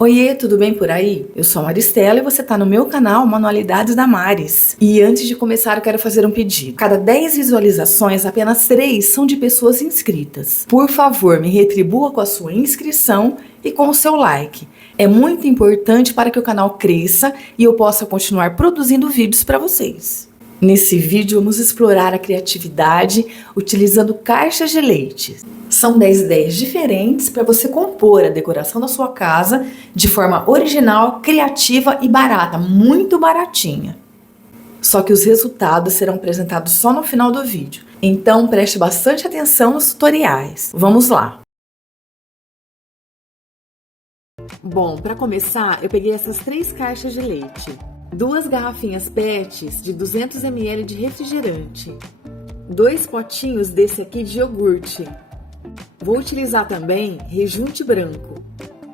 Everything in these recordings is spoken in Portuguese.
Oiê, tudo bem por aí? Eu sou a Maristela e você está no meu canal Manualidades da Maris. E antes de começar, eu quero fazer um pedido. Cada 10 visualizações, apenas 3 são de pessoas inscritas. Por favor, me retribua com a sua inscrição e com o seu like. É muito importante para que o canal cresça e eu possa continuar produzindo vídeos para vocês. Nesse vídeo, vamos explorar a criatividade utilizando caixas de leite. São 10 ideias diferentes para você compor a decoração da sua casa de forma original, criativa e barata, muito baratinha. Só que os resultados serão apresentados só no final do vídeo, então preste bastante atenção nos tutoriais. Vamos lá! Bom, para começar, eu peguei essas 3 caixas de leite, 2 garrafinhas PETs de 200 ml de refrigerante, 2 potinhos desse aqui de iogurte. Vou utilizar também rejunte branco,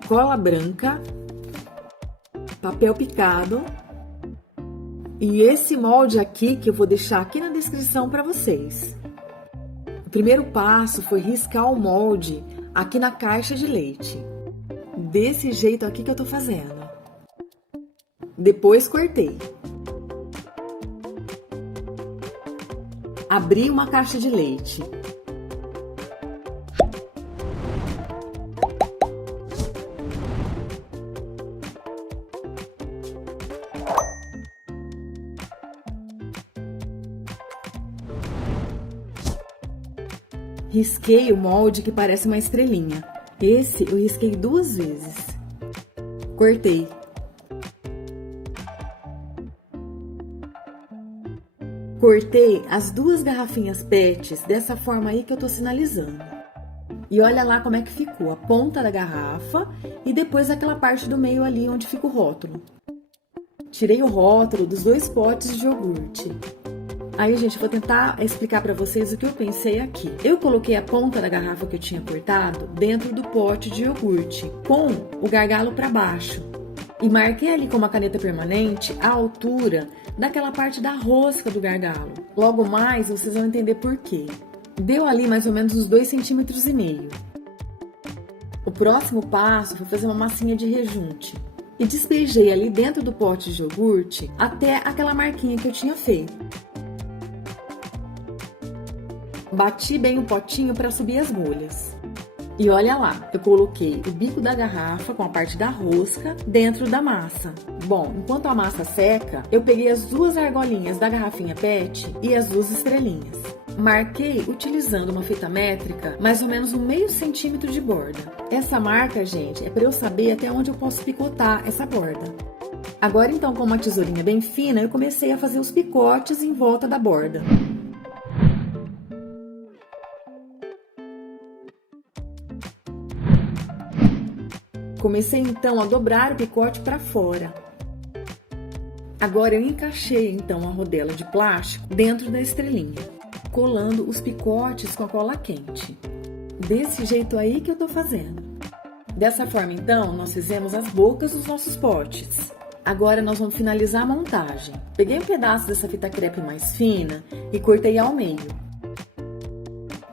cola branca, papel picado e esse molde aqui que eu vou deixar aqui na descrição para vocês. O primeiro passo foi riscar o molde aqui na caixa de leite, desse jeito aqui que eu tô fazendo. Depois cortei. Abri uma caixa de leite. Risquei o molde que parece uma estrelinha. Esse eu risquei 2 vezes. Cortei. Cortei as 2 garrafinhas PETs dessa forma aí que eu tô sinalizando. E olha lá como é que ficou a ponta da garrafa e depois aquela parte do meio ali onde fica o rótulo. Tirei o rótulo dos 2 potes de iogurte. Aí, gente, eu vou tentar explicar para vocês o que eu pensei aqui. Eu coloquei a ponta da garrafa que eu tinha cortado dentro do pote de iogurte, com o gargalo para baixo. E marquei ali com uma caneta permanente a altura daquela parte da rosca do gargalo. Logo mais, vocês vão entender por quê. Deu ali mais ou menos uns 2,5 cm. O próximo passo foi fazer uma massinha de rejunte. E despejei ali dentro do pote de iogurte até aquela marquinha que eu tinha feito. Bati bem o potinho para subir as bolhas. E olha lá, eu coloquei o bico da garrafa com a parte da rosca dentro da massa. Bom, enquanto a massa seca, eu peguei as 2 argolinhas da garrafinha PET e as 2 estrelinhas. Marquei utilizando uma fita métrica mais ou menos 0,5 centímetro de borda. Essa marca, gente, é para eu saber até onde eu posso picotar essa borda. Agora então, com uma tesourinha bem fina, eu comecei a fazer os picotes em volta da borda. Comecei então a dobrar o picote para fora. Agora eu encaixei então a rodela de plástico dentro da estrelinha, colando os picotes com a cola quente. Desse jeito aí que eu tô fazendo. Dessa forma então, nós fizemos as bocas dos nossos potes. Agora nós vamos finalizar a montagem. Peguei um pedaço dessa fita crepe mais fina e cortei ao meio.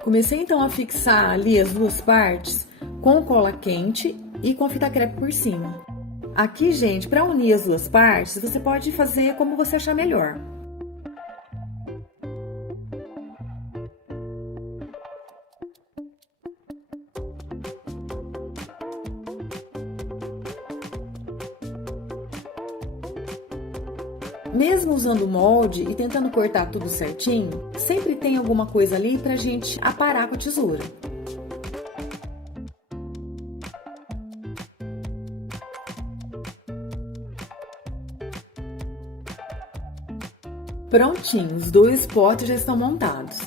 Comecei então a fixar ali as 2 partes com cola quente e com fita crepe por cima. Aqui, gente, para unir as 2 partes, você pode fazer como você achar melhor. Mesmo usando o molde e tentando cortar tudo certinho, sempre tem alguma coisa ali pra gente aparar com a tesoura. Prontinho, os 2 potes já estão montados.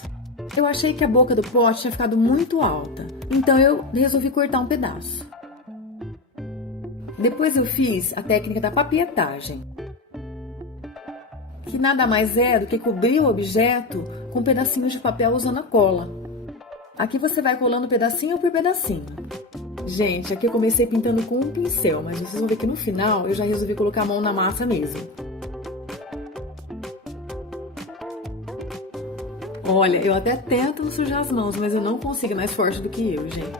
Eu achei que a boca do pote tinha ficado muito alta, então eu resolvi cortar um pedaço. Depois eu fiz a técnica da papietagem, que nada mais é do que cobrir o objeto com pedacinhos de papel usando a cola. Aqui você vai colando pedacinho por pedacinho. Gente, aqui eu comecei pintando com um pincel, mas vocês vão ver que no final eu já resolvi colocar a mão na massa mesmo. Olha, eu até tento não sujar as mãos, mas eu não consigo, é mais forte do que eu, gente.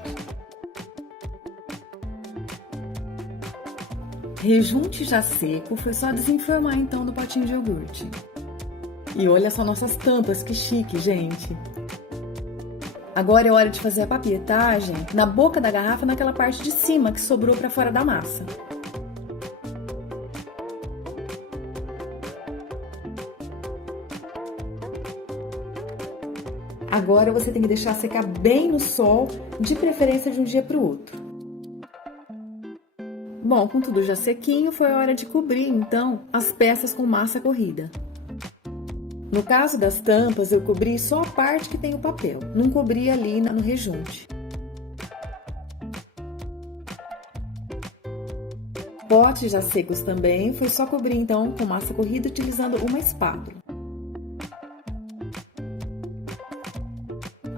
Rejunte já seco, foi só desenformar então do potinho de iogurte. E olha só nossas tampas, que chique, gente! Agora é hora de fazer a papietagem na boca da garrafa, naquela parte de cima que sobrou para fora da massa. Agora você tem que deixar secar bem no sol, de preferência de um dia para o outro. Bom, com tudo já sequinho, foi a hora de cobrir, então, as peças com massa corrida. No caso das tampas, eu cobri só a parte que tem o papel, não cobri ali no rejunte. Potes já secos também, foi só cobrir então com massa corrida utilizando uma espátula.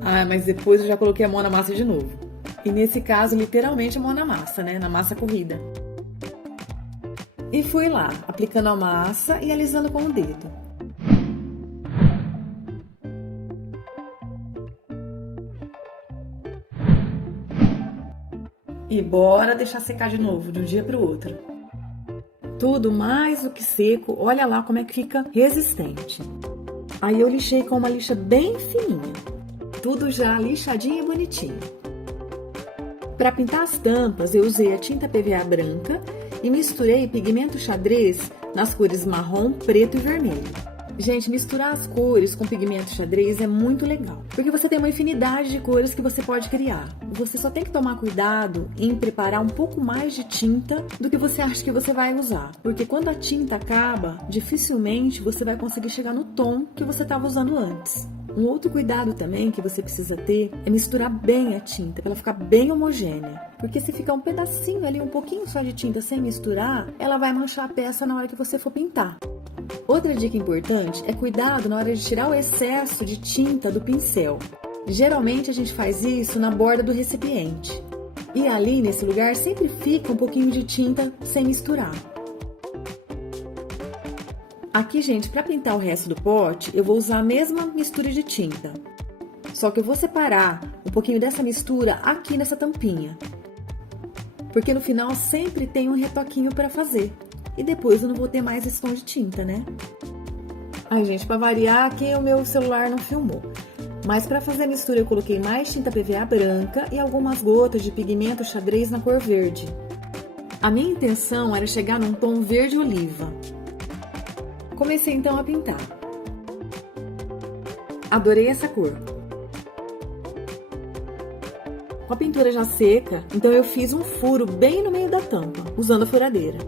Ah, mas depois eu já coloquei a mão na massa de novo. E nesse caso, literalmente a mão na massa, né? Na massa corrida. E fui lá, aplicando a massa e alisando com o dedo. E bora deixar secar de novo, de um dia para o outro. Tudo mais do que seco, olha lá como é que fica resistente. Aí eu lixei com uma lixa bem fininha. Tudo já lixadinho e bonitinho. Para pintar as tampas, eu usei a tinta PVA branca e misturei pigmento xadrez nas cores marrom, preto e vermelho. Gente, misturar as cores com pigmento xadrez é muito legal, porque você tem uma infinidade de cores que você pode criar. Você só tem que tomar cuidado em preparar um pouco mais de tinta do que você acha que você vai usar, porque quando a tinta acaba, dificilmente você vai conseguir chegar no tom que você estava usando antes. Um outro cuidado também que você precisa ter é misturar bem a tinta, para ela ficar bem homogênea. Porque se ficar um pedacinho ali, um pouquinho só de tinta sem misturar, ela vai manchar a peça na hora que você for pintar. Outra dica importante é cuidado na hora de tirar o excesso de tinta do pincel. Geralmente a gente faz isso na borda do recipiente. E ali nesse lugar sempre fica um pouquinho de tinta sem misturar. Aqui, gente, para pintar o resto do pote, eu vou usar a mesma mistura de tinta. Só que eu vou separar um pouquinho dessa mistura aqui nessa tampinha. Porque no final sempre tem um retoquinho para fazer. E depois eu não vou ter mais esse tom de tinta, né? Ai, gente, para variar, aqui o meu celular não filmou. Mas para fazer a mistura eu coloquei mais tinta PVA branca e algumas gotas de pigmento xadrez na cor verde. A minha intenção era chegar num tom verde oliva. Comecei então a pintar. Adorei essa cor. Com a pintura já seca, então eu fiz um furo bem no meio da tampa, usando a furadeira.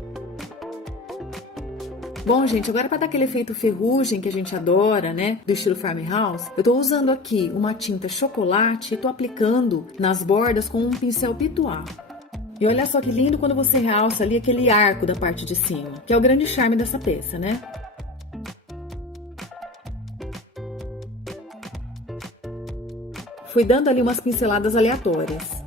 Bom, gente, agora para dar aquele efeito ferrugem que a gente adora, né, do estilo farmhouse, eu tô usando aqui uma tinta chocolate e tô aplicando nas bordas com um pincel pituá. E olha só que lindo quando você realça ali aquele arco da parte de cima, que é o grande charme dessa peça, né? Fui dando ali umas pinceladas aleatórias.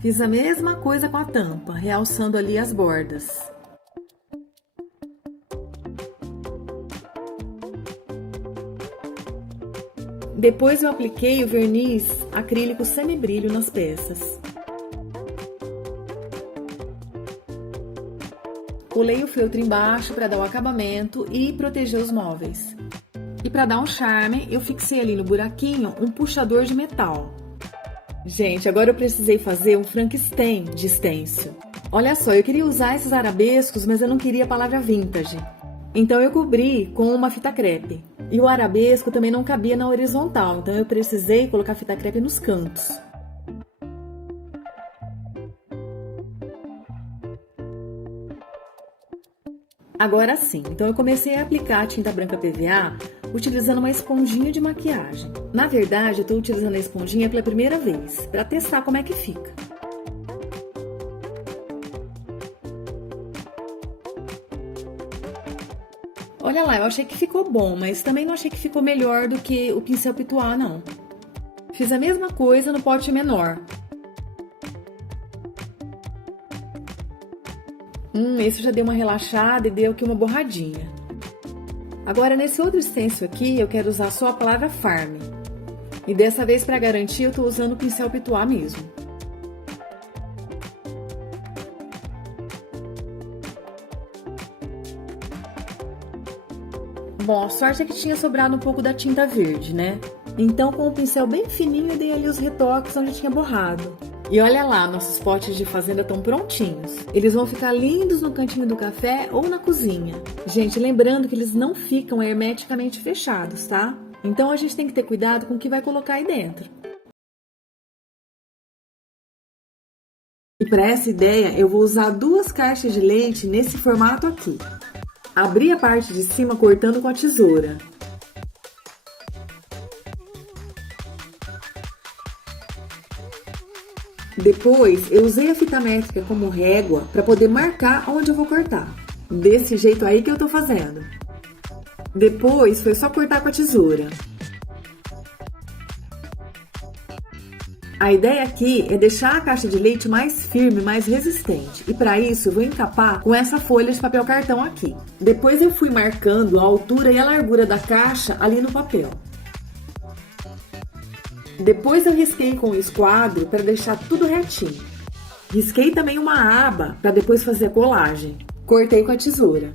Fiz a mesma coisa com a tampa, realçando ali as bordas. Depois eu apliquei o verniz acrílico semibrilho nas peças. Colei o feltro embaixo para dar o acabamento e proteger os móveis. E para dar um charme, eu fixei ali no buraquinho um puxador de metal. Gente, agora eu precisei fazer um Frankenstein de stencil. Olha só, eu queria usar esses arabescos, mas eu não queria a palavra vintage. Então eu cobri com uma fita crepe. E o arabesco também não cabia na horizontal, então eu precisei colocar fita crepe nos cantos. Agora sim, então eu comecei a aplicar a tinta branca PVA utilizando uma esponjinha de maquiagem. Na verdade, eu estou utilizando a esponjinha pela primeira vez, para testar como é que fica. Olha lá, eu achei que ficou bom, mas também não achei que ficou melhor do que o pincel Pituá, não. Fiz a mesma coisa no pote menor. Esse já deu uma relaxada e deu aqui uma borradinha. Agora, nesse outro stencil aqui, eu quero usar só a palavra Farm. E dessa vez, para garantir, eu tô usando o pincel Pituá mesmo. Bom, a sorte é que tinha sobrado um pouco da tinta verde, né? Então, com o pincel bem fininho, eu dei ali os retoques onde tinha borrado. E olha lá, nossos potes de fazenda estão prontinhos. Eles vão ficar lindos no cantinho do café ou na cozinha. Gente, lembrando que eles não ficam hermeticamente fechados, tá? Então, a gente tem que ter cuidado com o que vai colocar aí dentro. E para essa ideia, eu vou usar 2 caixas de leite nesse formato aqui. Abri a parte de cima cortando com a tesoura. Depois, eu usei a fita métrica como régua para poder marcar onde eu vou cortar. Desse jeito aí que eu tô fazendo. Depois, foi só cortar com a tesoura. A ideia aqui é deixar a caixa de leite mais firme, mais resistente. E para isso, eu vou encapar com essa folha de papel cartão aqui. Depois eu fui marcando a altura e a largura da caixa ali no papel. Depois eu risquei com o esquadro para deixar tudo retinho. Risquei também uma aba para depois fazer a colagem. Cortei com a tesoura.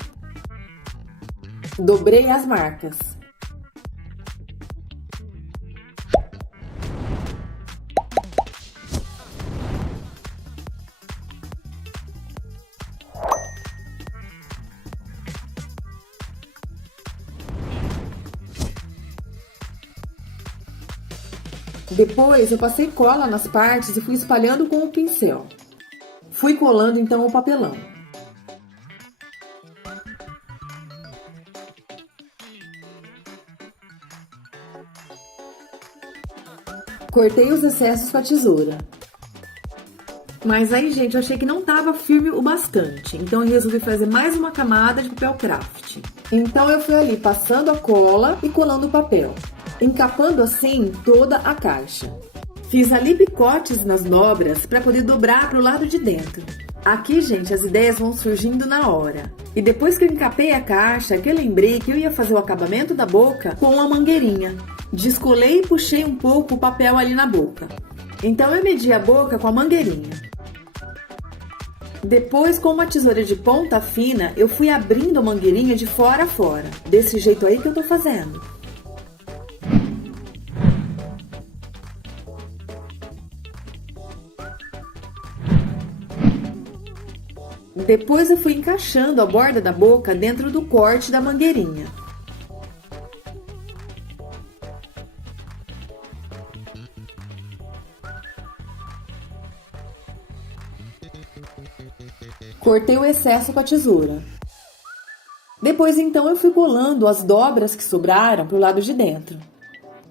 Dobrei as marcas. Depois eu passei cola nas partes e fui espalhando com o pincel. Fui colando então o papelão. Cortei os excessos com a tesoura. Mas aí, gente, eu achei que não estava firme o bastante. Então eu resolvi fazer mais uma camada de papel craft. Então eu fui ali passando a cola e colando o papel, encapando assim toda a caixa. Fiz ali picotes nas dobras para poder dobrar para o lado de dentro. Aqui, gente, as ideias vão surgindo na hora. E depois que eu encapei a caixa, que eu lembrei que eu ia fazer o acabamento da boca com a mangueirinha. Descolei e puxei um pouco o papel ali na boca. Então eu medi a boca com a mangueirinha. Depois, com uma tesoura de ponta fina, eu fui abrindo a mangueirinha de fora a fora. Desse jeito aí que eu tô fazendo. Depois eu fui encaixando a borda da boca dentro do corte da mangueirinha. Cortei o excesso com a tesoura. Depois então eu fui colando as dobras que sobraram para o lado de dentro,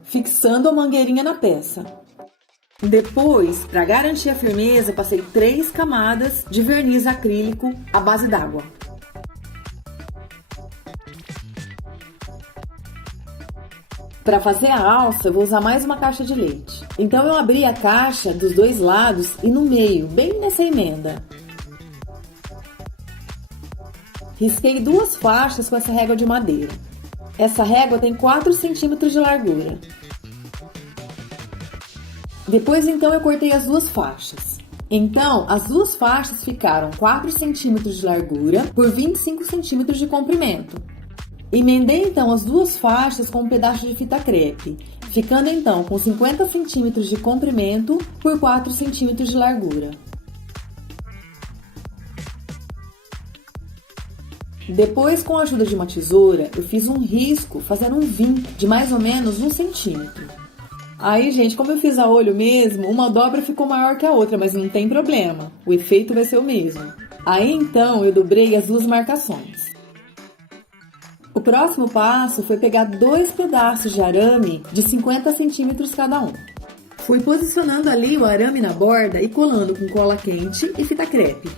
fixando a mangueirinha na peça. Depois, para garantir a firmeza, passei 3 camadas de verniz acrílico à base d'água. Para fazer a alça, eu vou usar mais uma caixa de leite. Então eu abri a caixa dos 2 lados e no meio, bem nessa emenda. Risquei 2 faixas com essa régua de madeira. Essa régua tem 4 centímetros de largura. Depois, então, eu cortei as 2 faixas. Então, as 2 faixas ficaram 4 centímetros de largura por 25 centímetros de comprimento. Emendei, então, as 2 faixas com um pedaço de fita crepe, ficando, então, com 50 centímetros de comprimento por 4 centímetros de largura. Depois, com a ajuda de uma tesoura, eu fiz um risco, fazendo um vim de mais ou menos 1 centímetro. Aí, gente, como eu fiz a olho mesmo, uma dobra ficou maior que a outra, mas não tem problema, o efeito vai ser o mesmo. Aí, então, eu dobrei as 2 marcações. O próximo passo foi pegar 2 pedaços de arame de 50 centímetros cada um. Fui posicionando ali o arame na borda e colando com cola quente e fita crepe.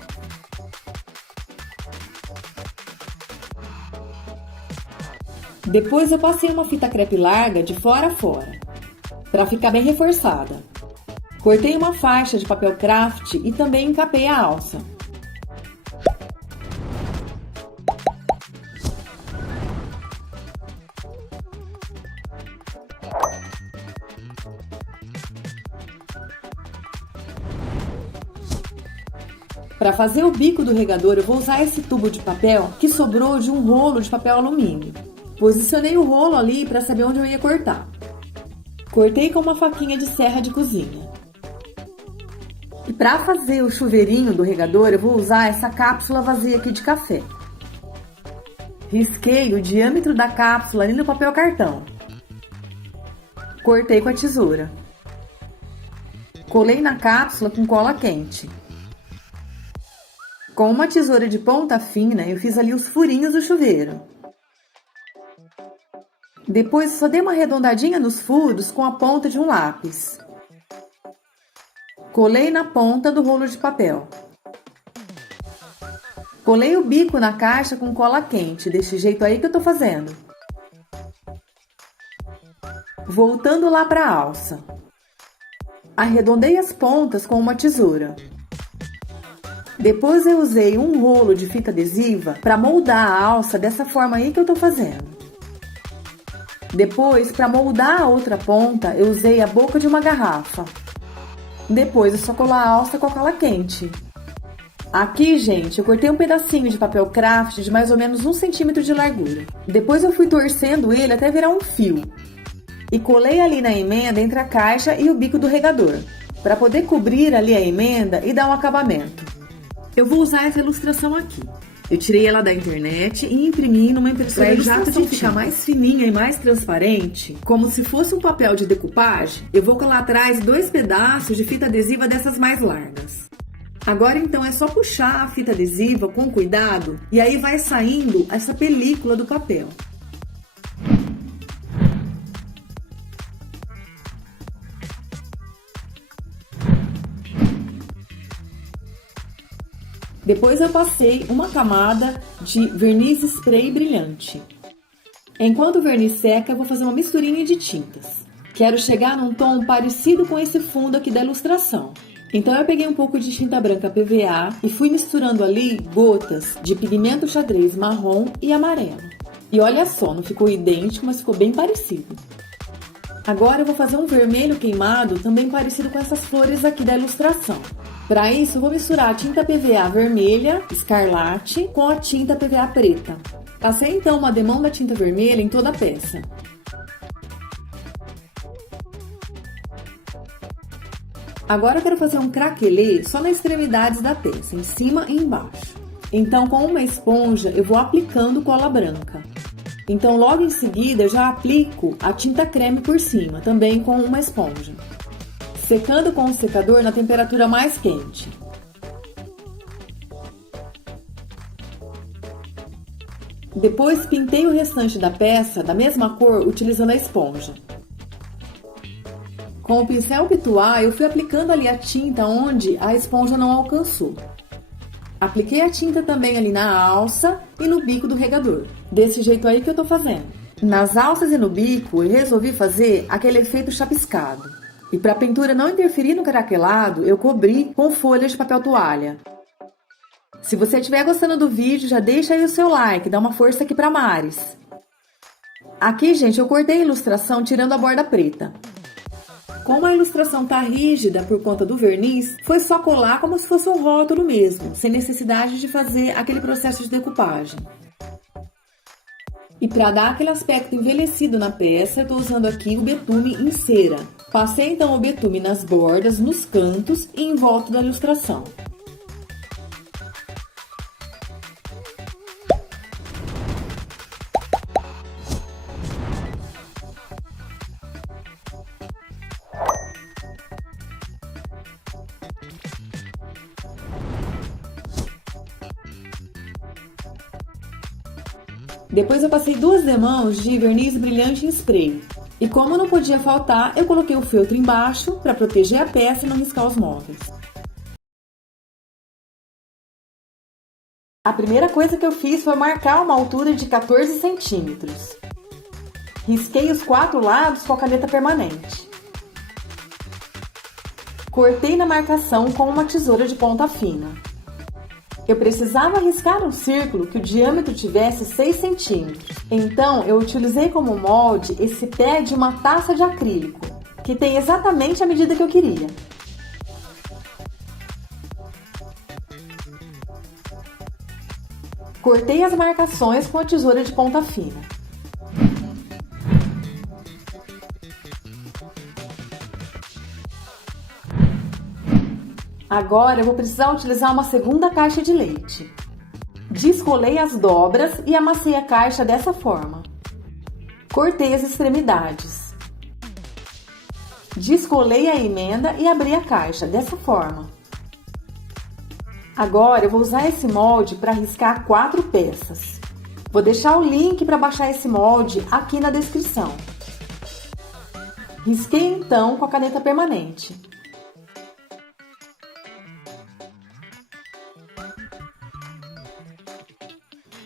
Depois eu passei uma fita crepe larga de fora a fora, para ficar bem reforçada. Cortei uma faixa de papel craft e também encapei a alça. Para fazer o bico do regador, eu vou usar esse tubo de papel que sobrou de um rolo de papel alumínio. Posicionei o rolo ali para saber onde eu ia cortar. Cortei com uma faquinha de serra de cozinha. E para fazer o chuveirinho do regador, eu vou usar essa cápsula vazia aqui de café. Risquei o diâmetro da cápsula ali no papel cartão. Cortei com a tesoura. Colei na cápsula com cola quente. Com uma tesoura de ponta fina, eu fiz ali os furinhos do chuveiro. Depois só dei uma arredondadinha nos furos com a ponta de um lápis. Colei na ponta do rolo de papel. Colei o bico na caixa com cola quente, desse jeito aí que eu tô fazendo. Voltando lá para a alça. Arredondei as pontas com uma tesoura. Depois eu usei um rolo de fita adesiva para moldar a alça dessa forma aí que eu tô fazendo. Depois, para moldar a outra ponta, eu usei a boca de uma garrafa. Depois é só colar a alça com a cola quente. Aqui, gente, eu cortei um pedacinho de papel craft de mais ou menos 1 centímetro de largura. Depois eu fui torcendo ele até virar um fio. E colei ali na emenda entre a caixa e o bico do regador, para poder cobrir ali a emenda e dar um acabamento. Eu vou usar essa ilustração aqui. Eu tirei ela da internet e imprimi numa impressora jato de ficar mais fininha e mais transparente, como se fosse um papel de decupagem. Eu vou colar atrás 2 pedaços de fita adesiva dessas mais largas. Agora então é só puxar a fita adesiva com cuidado e aí vai saindo essa película do papel. Depois eu passei uma camada de verniz spray brilhante. Enquanto o verniz seca, eu vou fazer uma misturinha de tintas. Quero chegar num tom parecido com esse fundo aqui da ilustração. Então eu peguei um pouco de tinta branca PVA e fui misturando ali gotas de pigmento xadrez marrom e amarelo. E olha só, não ficou idêntico, mas ficou bem parecido. Agora eu vou fazer um vermelho queimado, também parecido com essas flores aqui da ilustração. Para isso, eu vou misturar a tinta PVA vermelha, escarlate, com a tinta PVA preta. Passei então uma demão da tinta vermelha em toda a peça. Agora eu quero fazer um craquelê só nas extremidades da peça, em cima e embaixo. Então, com uma esponja, eu vou aplicando cola branca. Então, logo em seguida, eu já aplico a tinta creme por cima, também com uma esponja. Secando com o secador na temperatura mais quente. Depois pintei o restante da peça da mesma cor utilizando a esponja. Com o pincel pituá eu fui aplicando ali a tinta onde a esponja não alcançou. Apliquei a tinta também ali na alça e no bico do regador. Desse jeito aí que eu tô fazendo. Nas alças e no bico eu resolvi fazer aquele efeito chapiscado. E para a pintura não interferir no craquelado, eu cobri com folhas de papel toalha. Se você estiver gostando do vídeo, já deixa aí o seu like, dá uma força aqui para Maris. Aqui, gente, eu cortei a ilustração tirando a borda preta. Como a ilustração tá rígida por conta do verniz, foi só colar como se fosse um rótulo mesmo, sem necessidade de fazer aquele processo de decupagem. E para dar aquele aspecto envelhecido na peça, eu estou usando aqui o betume em cera. Passei então o betume nas bordas, nos cantos e em volta da ilustração. Depois eu passei 2 demãos de verniz brilhante em spray. E como não podia faltar, eu coloquei o feltro embaixo para proteger a peça e não riscar os móveis. A primeira coisa que eu fiz foi marcar uma altura de 14 centímetros. Risquei os 4 lados com a caneta permanente. Cortei na marcação com uma tesoura de ponta fina. Eu precisava riscar um círculo que o diâmetro tivesse 6 centímetros. Então, eu utilizei como molde esse pé de uma taça de acrílico, que tem exatamente a medida que eu queria. Cortei as marcações com a tesoura de ponta fina. Agora eu vou precisar utilizar uma segunda caixa de leite. Descolei as dobras e amassei a caixa dessa forma. Cortei as extremidades. Descolei a emenda e abri a caixa dessa forma. Agora eu vou usar esse molde para riscar 4 peças. Vou deixar o link para baixar esse molde aqui na descrição. Risquei então com a caneta permanente.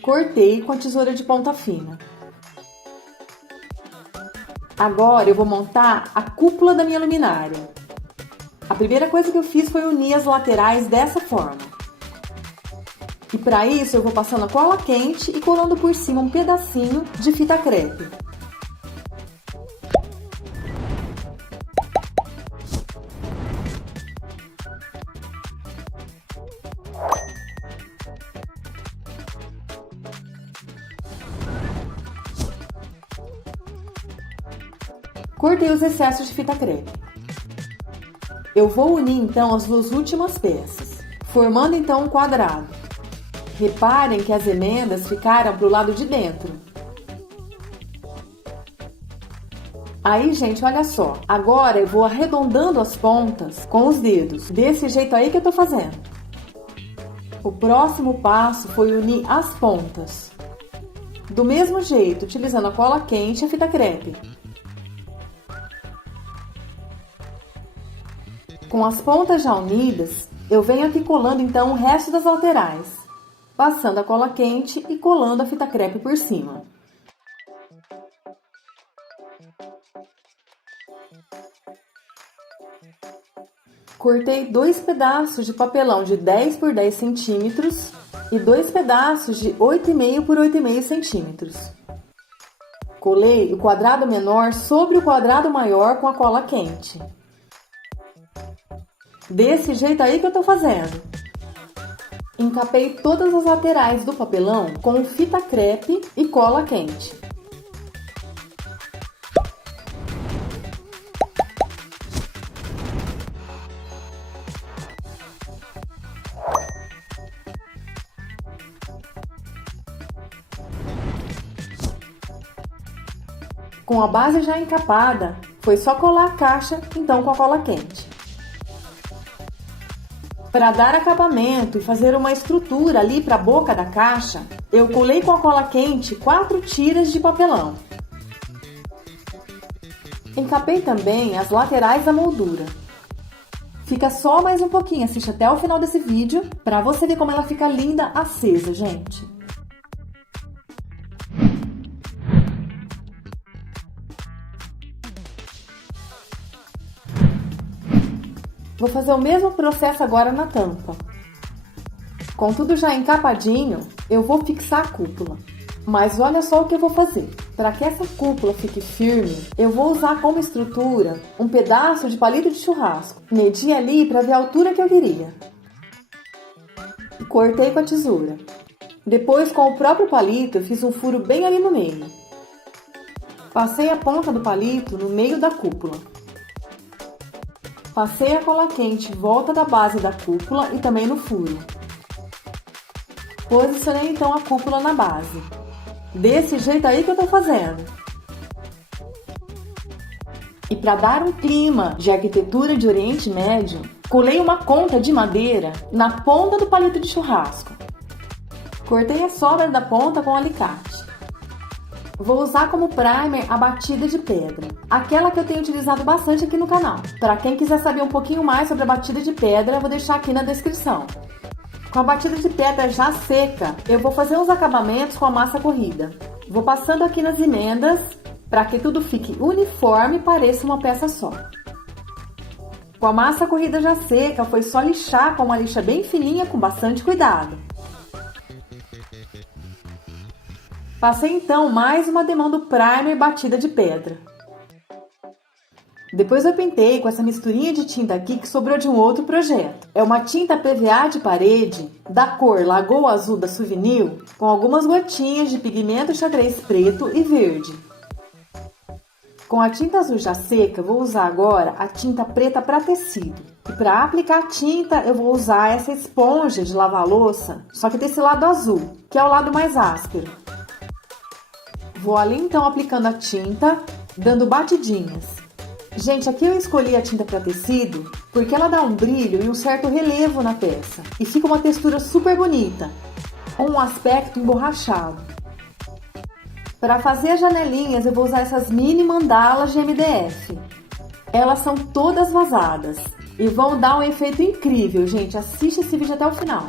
Cortei com a tesoura de ponta fina. Agora eu vou montar a cúpula da minha luminária. A primeira coisa que eu fiz foi unir as laterais dessa forma. E para isso eu vou passando a cola quente e colando por cima um pedacinho de fita crepe. Cortei os excessos de fita crepe. Eu vou unir então as 2 últimas peças, formando então um quadrado. Reparem que as emendas ficaram para o lado de dentro. Aí, gente, olha só. Agora eu vou arredondando as pontas com os dedos, desse jeito aí que eu tô fazendo. O próximo passo foi unir as pontas. Do mesmo jeito, utilizando a cola quente e a fita crepe. Com as pontas já unidas, eu venho aqui colando então o resto das laterais, passando a cola quente e colando a fita crepe por cima. Cortei 2 pedaços de papelão de 10 por 10 centímetros e 2 pedaços de 8,5 por 8,5 centímetros. Colei o quadrado menor sobre o quadrado maior com a cola quente. Desse jeito aí que eu tô fazendo. Encapei todas as laterais do papelão com fita crepe e cola quente. Com a base já encapada, foi só colar a caixa então com a cola quente. Para dar acabamento e fazer uma estrutura ali para a boca da caixa, eu colei com a cola quente 4 tiras de papelão. Encapei também as laterais da moldura. Fica só mais um pouquinho, assiste até o final desse vídeo para você ver como ela fica linda acesa, gente. Vou fazer o mesmo processo agora na tampa. Com tudo já encapadinho, eu vou fixar a cúpula. Mas olha só o que eu vou fazer. Para que essa cúpula fique firme, eu vou usar como estrutura um pedaço de palito de churrasco. Medi ali para ver a altura que eu queria. Cortei com a tesoura. Depois, com o próprio palito, eu fiz um furo bem ali no meio. Passei a ponta do palito no meio da cúpula. Passei a cola quente em volta da base da cúpula e também no furo. Posicionei então a cúpula na base. Desse jeito aí que eu tô fazendo. E para dar um clima de arquitetura de Oriente Médio, colei uma conta de madeira na ponta do palito de churrasco. Cortei a sobra da ponta com alicate. Vou usar como primer a batida de pedra, aquela que eu tenho utilizado bastante aqui no canal. Para quem quiser saber um pouquinho mais sobre a batida de pedra, eu vou deixar aqui na descrição. Com a batida de pedra já seca, eu vou fazer uns acabamentos com a massa corrida. Vou passando aqui nas emendas para que tudo fique uniforme e pareça uma peça só. Com a massa corrida já seca, foi só lixar com uma lixa bem fininha com bastante cuidado. Passei então mais uma demão do primer batida de pedra. Depois eu pintei com essa misturinha de tinta aqui que sobrou de um outro projeto. É uma tinta PVA de parede da cor Lagoa Azul da Souvenir com algumas gotinhas de pigmento xadrez preto e verde. Com a tinta azul já seca, vou usar agora a tinta preta para tecido. E para aplicar a tinta, eu vou usar essa esponja de lavar louça, só que desse lado azul, que é o lado mais áspero. Vou ali então aplicando a tinta, dando batidinhas. Gente, aqui eu escolhi a tinta para tecido porque ela dá um brilho e um certo relevo na peça. E fica uma textura super bonita, com um aspecto emborrachado. Para fazer as janelinhas, eu vou usar essas mini mandalas de MDF. Elas são todas vazadas e vão dar um efeito incrível, gente. Assiste esse vídeo até o final.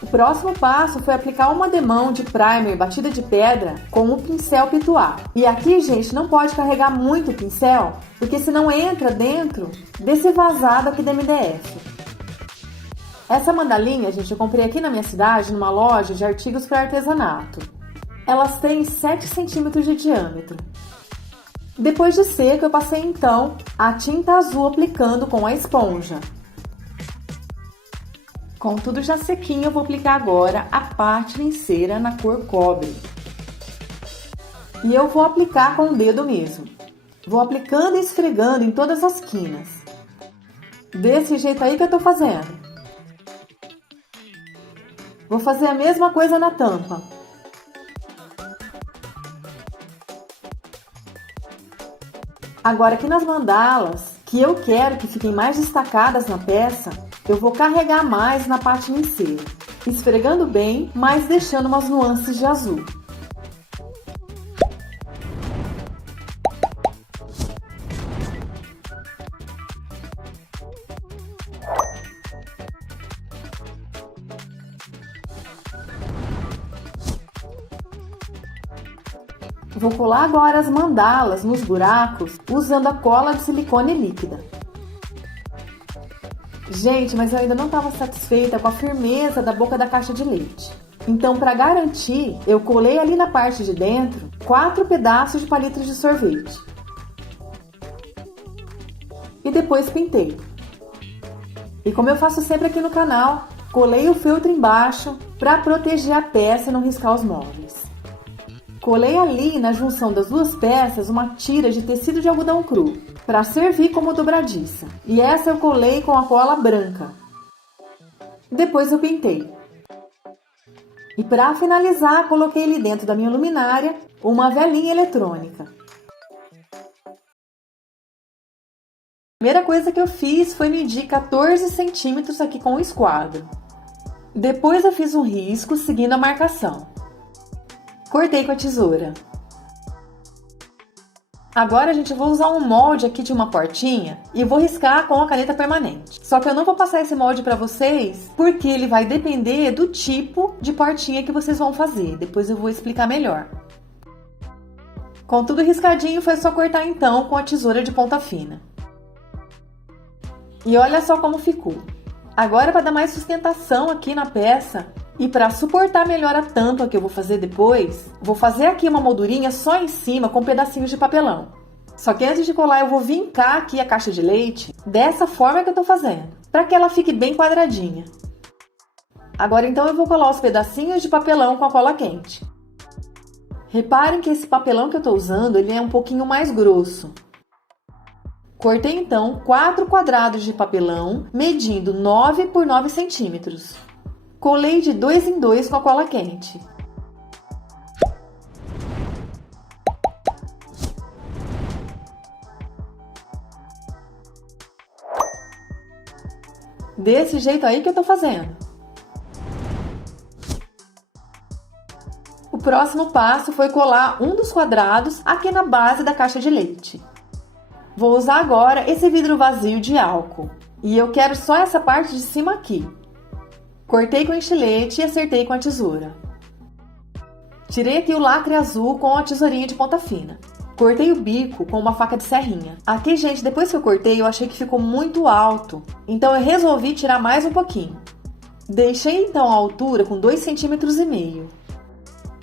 O próximo passo foi aplicar uma demão de primer batida de pedra com o pincel pituá. E aqui, gente, não pode carregar muito o pincel, porque senão entra dentro desse vazado aqui da MDF. Essa mandalinha, gente, eu comprei aqui na minha cidade, numa loja de artigos para artesanato. Elas têm 7 centímetros de diâmetro. Depois de seco, eu passei então a tinta azul aplicando com a esponja. Com tudo já sequinho, eu vou aplicar agora a parte linceira na cor cobre. E eu vou aplicar com o dedo mesmo. Vou aplicando e esfregando em todas as quinas. Desse jeito aí que eu tô fazendo. Vou fazer a mesma coisa na tampa. Agora aqui nas mandalas, que eu quero que fiquem mais destacadas na peça, eu vou carregar mais na parte linceira, esfregando bem, mas deixando umas nuances de azul. Vou colar agora as mandalas nos buracos usando a cola de silicone líquida. Gente, mas eu ainda não estava satisfeita com a firmeza da boca da caixa de leite. Então, para garantir, eu colei ali na parte de dentro 4 pedaços de palitos de sorvete. E depois pintei. E como eu faço sempre aqui no canal, colei o feltro embaixo para proteger a peça e não riscar os móveis. Colei ali na junção das duas peças uma tira de tecido de algodão cru, para servir como dobradiça. E essa eu colei com a cola branca. Depois eu pintei. E para finalizar, coloquei ali dentro da minha luminária uma velinha eletrônica. A primeira coisa que eu fiz foi medir 14 centímetros aqui com o esquadro. Depois eu fiz um risco seguindo a marcação. Cortei com a tesoura. Agora, gente, eu vou usar um molde aqui de uma portinha e vou riscar com a caneta permanente. Só que eu não vou passar esse molde para vocês porque ele vai depender do tipo de portinha que vocês vão fazer. Depois eu vou explicar melhor. Com tudo riscadinho, foi só cortar então com a tesoura de ponta fina. E olha só como ficou. Agora, para dar mais sustentação aqui na peça, e para suportar melhor a tampa que eu vou fazer depois, vou fazer aqui uma moldurinha só em cima com pedacinhos de papelão. Só que antes de colar eu vou vincar aqui a caixa de leite dessa forma que eu tô fazendo, para que ela fique bem quadradinha. Agora então eu vou colar os pedacinhos de papelão com a cola quente. Reparem que esse papelão que eu tô usando, ele é um pouquinho mais grosso. Cortei então 4 quadrados de papelão, medindo 9 por 9 centímetros. Colei de 2 em 2 com a cola quente. Desse jeito aí que eu tô fazendo. O próximo passo foi colar um dos quadrados aqui na base da caixa de leite. Vou usar agora esse vidro vazio de álcool. E eu quero só essa parte de cima aqui. Cortei com estilete e acertei com a tesoura. Tirei aqui o lacre azul com a tesourinha de ponta fina. Cortei o bico com uma faca de serrinha. Aqui, gente, depois que eu cortei, eu achei que ficou muito alto. Então eu resolvi tirar mais um pouquinho. Deixei então a altura com 2,5 cm.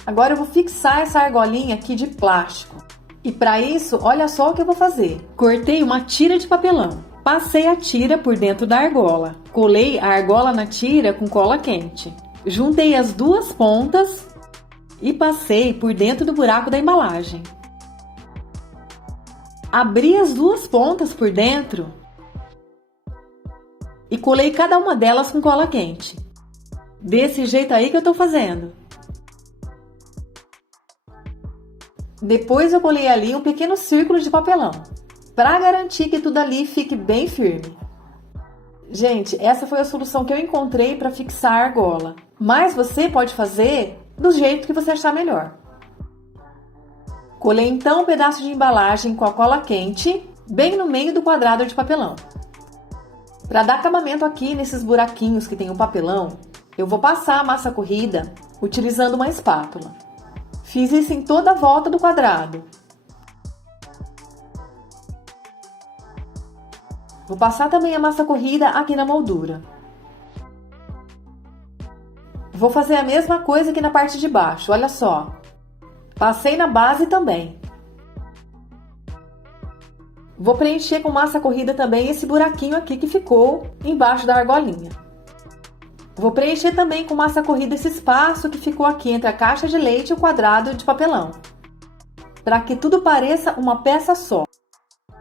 Agora eu vou fixar essa argolinha aqui de plástico. E para isso, olha só o que eu vou fazer. Cortei uma tira de papelão. Passei a tira por dentro da argola. Colei a argola na tira com cola quente. Juntei as duas pontas e passei por dentro do buraco da embalagem. Abri as duas pontas por dentro e colei cada uma delas com cola quente. Desse jeito aí que eu tô fazendo. Depois eu colei ali um pequeno círculo de papelão, para garantir que tudo ali fique bem firme. Gente, essa foi a solução que eu encontrei para fixar a argola, mas você pode fazer do jeito que você achar melhor. Colei então um pedaço de embalagem com a cola quente, bem no meio do quadrado de papelão. Para dar acabamento aqui nesses buraquinhos que tem o papelão, eu vou passar a massa corrida utilizando uma espátula. Fiz isso em toda a volta do quadrado. Vou passar também a massa corrida aqui na moldura. Vou fazer a mesma coisa aqui na parte de baixo, olha só. Passei na base também. Vou preencher com massa corrida também esse buraquinho aqui que ficou embaixo da argolinha. Vou preencher também com massa corrida esse espaço que ficou aqui entre a caixa de leite e o quadrado de papelão, para que tudo pareça uma peça só.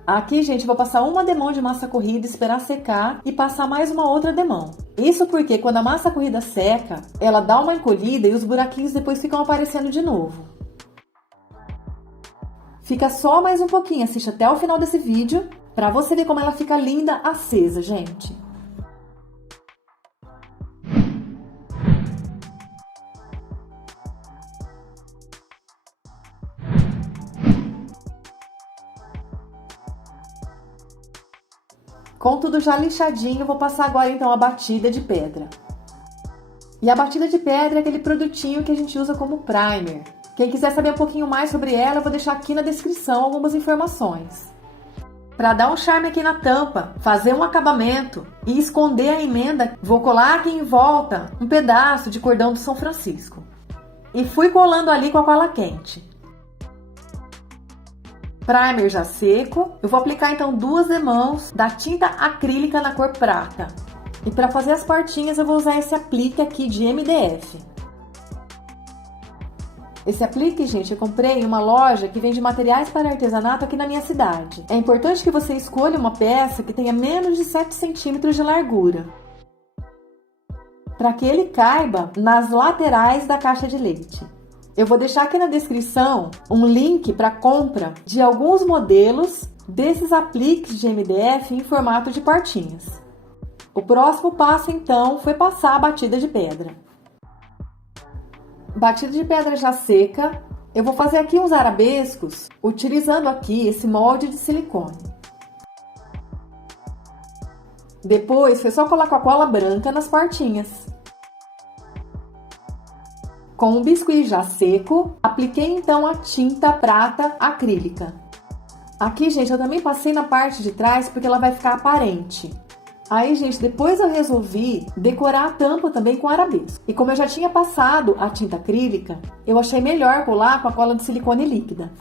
Aqui, gente, vou passar uma demão de massa corrida, esperar secar e passar mais uma outra demão. Isso porque quando a massa corrida seca, ela dá uma encolhida e os buraquinhos depois ficam aparecendo de novo. Fica só mais um pouquinho, assiste até o final desse vídeo para você ver como ela fica linda acesa, gente. Com tudo já lixadinho, vou passar agora então a batida de pedra. E a batida de pedra é aquele produtinho que a gente usa como primer. Quem quiser saber um pouquinho mais sobre ela, eu vou deixar aqui na descrição algumas informações. Para dar um charme aqui na tampa, fazer um acabamento e esconder a emenda, vou colar aqui em volta um pedaço de cordão do São Francisco. E fui colando ali com a cola quente. Primer já seco, eu vou aplicar então 2 demãos da tinta acrílica na cor prata. E para fazer as portinhas eu vou usar esse aplique aqui de MDF. Esse aplique, gente, eu comprei em uma loja que vende materiais para artesanato aqui na minha cidade. É importante que você escolha uma peça que tenha menos de 7 centímetros de largura, para que ele caiba nas laterais da caixa de leite. Eu vou deixar aqui na descrição um link para compra de alguns modelos desses apliques de MDF em formato de portinhas. O próximo passo, então, foi passar a batida de pedra. Batida de pedra já seca, eu vou fazer aqui uns arabescos utilizando aqui esse molde de silicone. Depois foi só colar com a cola branca nas portinhas. Com o biscuit já seco, apliquei então a tinta prata acrílica. Aqui, gente, eu também passei na parte de trás porque ela vai ficar aparente. Aí, gente, depois eu resolvi decorar a tampa também com arabesco. E como eu já tinha passado a tinta acrílica, eu achei melhor colar com a cola de silicone líquida.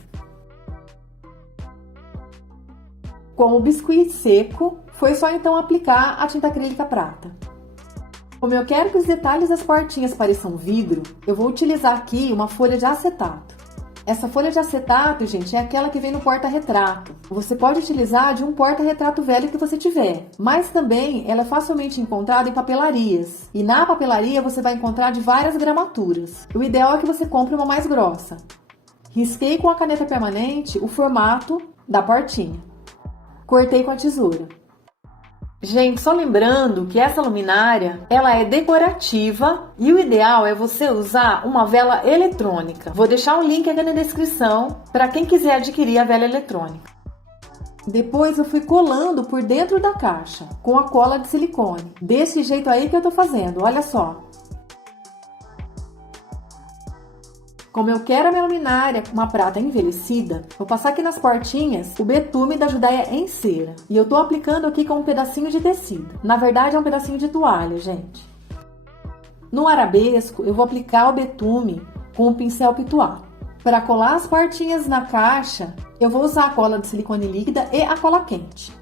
Com o biscuit seco, foi só então aplicar a tinta acrílica prata. Como eu quero que os detalhes das portinhas pareçam vidro, eu vou utilizar aqui uma folha de acetato. Essa folha de acetato, gente, é aquela que vem no porta-retrato. Você pode utilizar de um porta-retrato velho que você tiver, mas também ela é facilmente encontrada em papelarias. E na papelaria você vai encontrar de várias gramaturas. O ideal é que você compre uma mais grossa. Risquei com a caneta permanente o formato da portinha. Cortei com a tesoura. Gente, só lembrando que essa luminária, ela é decorativa e o ideal é você usar uma vela eletrônica. Vou deixar o link aqui na descrição para quem quiser adquirir a vela eletrônica. Depois eu fui colando por dentro da caixa com a cola de silicone. Desse jeito aí que eu tô fazendo, olha só. Como eu quero a minha luminária com uma prata envelhecida, vou passar aqui nas portinhas o betume da Judéia em cera. E eu tô aplicando aqui com um pedacinho de tecido. Na verdade é um pedacinho de toalha, gente. No arabesco, eu vou aplicar o betume com o pincel pituá. Para colar as portinhas na caixa, eu vou usar a cola de silicone líquida e a cola quente.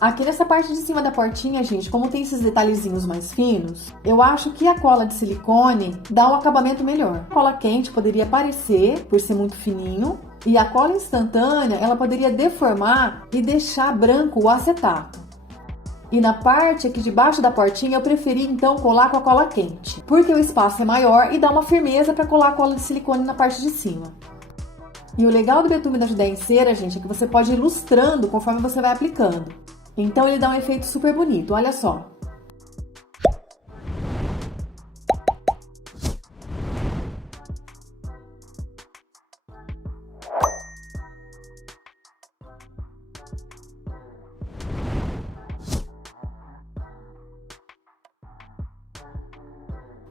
Aqui nessa parte de cima da portinha, gente, como tem esses detalhezinhos mais finos, eu acho que a cola de silicone dá um acabamento melhor. A cola quente poderia aparecer por ser muito fininho, e a cola instantânea, ela poderia deformar e deixar branco o acetato. E na parte aqui de baixo da portinha, eu preferi então colar com a cola quente, porque o espaço é maior e dá uma firmeza para colar a cola de silicone na parte de cima. E o legal do betume da Judéia em cera, gente, é que você pode ir ilustrando conforme você vai aplicando. Então ele dá um efeito super bonito, olha só.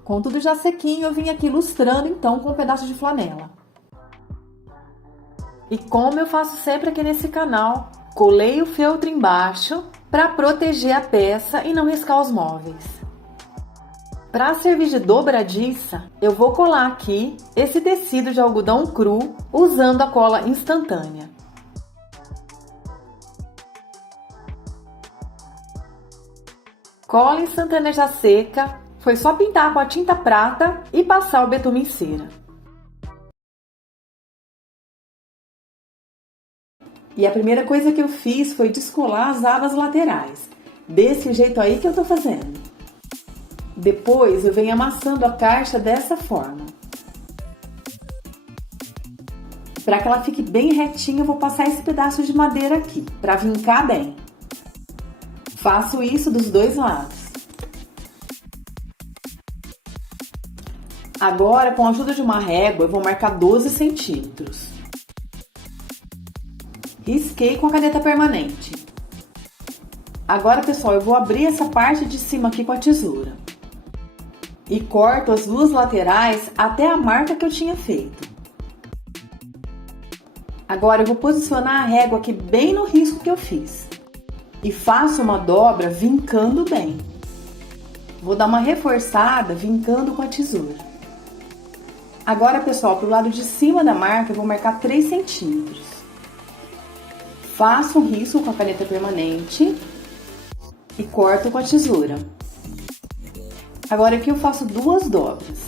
Com tudo já sequinho, eu vim aqui ilustrando então com um pedaço de flanela. E como eu faço sempre aqui nesse canal, colei o feltro embaixo para proteger a peça e não riscar os móveis. Para servir de dobradiça, eu vou colar aqui esse tecido de algodão cru usando a cola instantânea. Cola instantânea já seca, foi só pintar com a tinta prata e passar o betume em cera. E a primeira coisa que eu fiz foi descolar as abas laterais, desse jeito aí que eu tô fazendo. Depois eu venho amassando a caixa dessa forma. Para que ela fique bem retinha, eu vou passar esse pedaço de madeira aqui, para vincar bem. Faço isso dos dois lados. Agora, com a ajuda de uma régua, eu vou marcar 12 centímetros. Risquei com a caneta permanente. Agora, pessoal, eu vou abrir essa parte de cima aqui com a tesoura. E corto as duas laterais até a marca que eu tinha feito. Agora, eu vou posicionar a régua aqui bem no risco que eu fiz. E faço uma dobra vincando bem. Vou dar uma reforçada vincando com a tesoura. Agora, pessoal, pro lado de cima da marca, eu vou marcar 3 centímetros. Faço um risco com a caneta permanente e corto com a tesoura. Agora aqui eu faço 2 dobras.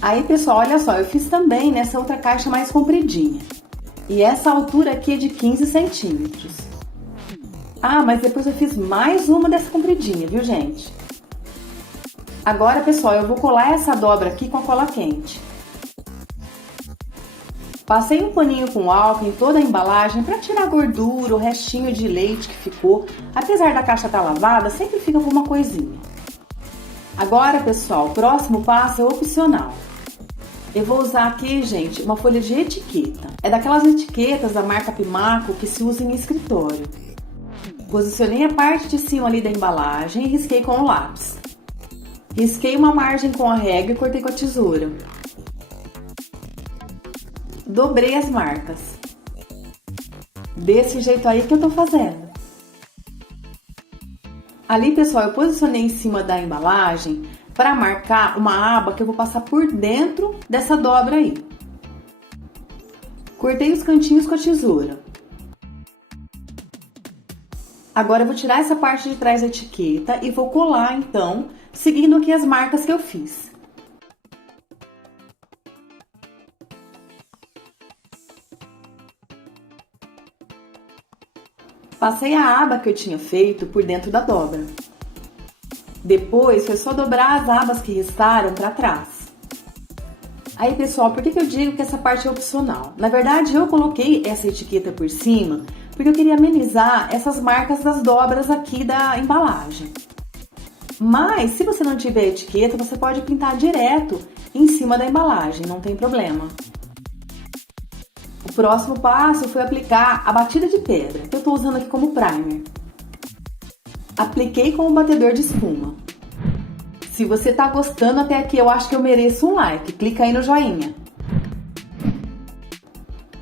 Aí, pessoal, olha só, eu fiz também nessa outra caixa mais compridinha. E essa altura aqui é de 15 centímetros. Ah, mas depois eu fiz mais uma dessa compridinha, viu, gente? Agora, pessoal, eu vou colar essa dobra aqui com a cola quente. Passei um paninho com álcool em toda a embalagem para tirar a gordura, o restinho de leite que ficou. Apesar da caixa estar lavada, sempre fica alguma coisinha. Agora, pessoal, o próximo passo é opcional. Eu vou usar aqui, gente, uma folha de etiqueta. É daquelas etiquetas da marca Pimaco que se usa em escritório. Posicionei a parte de cima ali da embalagem e risquei com o lápis. Risquei uma margem com a régua e cortei com a tesoura. Dobrei as marcas. Desse jeito aí que eu tô fazendo. Ali, pessoal, eu posicionei em cima da embalagem para marcar uma aba que eu vou passar por dentro dessa dobra aí. Cortei os cantinhos com a tesoura. Agora eu vou tirar essa parte de trás da etiqueta e vou colar, então, seguindo aqui as marcas que eu fiz. Passei a aba que eu tinha feito por dentro da dobra. Depois foi só dobrar as abas que restaram para trás. Aí, pessoal, por que eu digo que essa parte é opcional? Na verdade, eu coloquei essa etiqueta por cima porque eu queria amenizar essas marcas das dobras aqui da embalagem. Mas, se você não tiver etiqueta, você pode pintar direto em cima da embalagem, não tem problema. O próximo passo foi aplicar a batida de pedra, que eu estou usando aqui como primer. Apliquei com o batedor de espuma. Se você tá gostando até aqui, eu acho que eu mereço um like. Clica aí no joinha.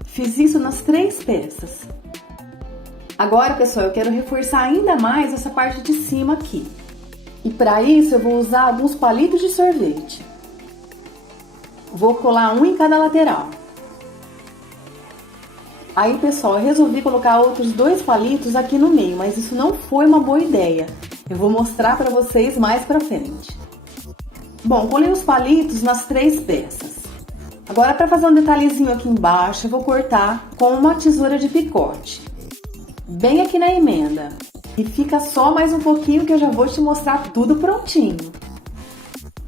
Fiz isso nas 3 peças. Agora, pessoal, eu quero reforçar ainda mais essa parte de cima aqui. E para isso eu vou usar alguns palitos de sorvete. Vou colar um em cada lateral. Aí, pessoal, eu resolvi colocar outros 2 palitos aqui no meio, mas isso não foi uma boa ideia. Eu vou mostrar para vocês mais pra frente. Bom, colei os palitos nas 3 peças. Agora, para fazer um detalhezinho aqui embaixo, eu vou cortar com uma tesoura de picote. Bem aqui na emenda. E fica só mais um pouquinho que eu já vou te mostrar tudo prontinho.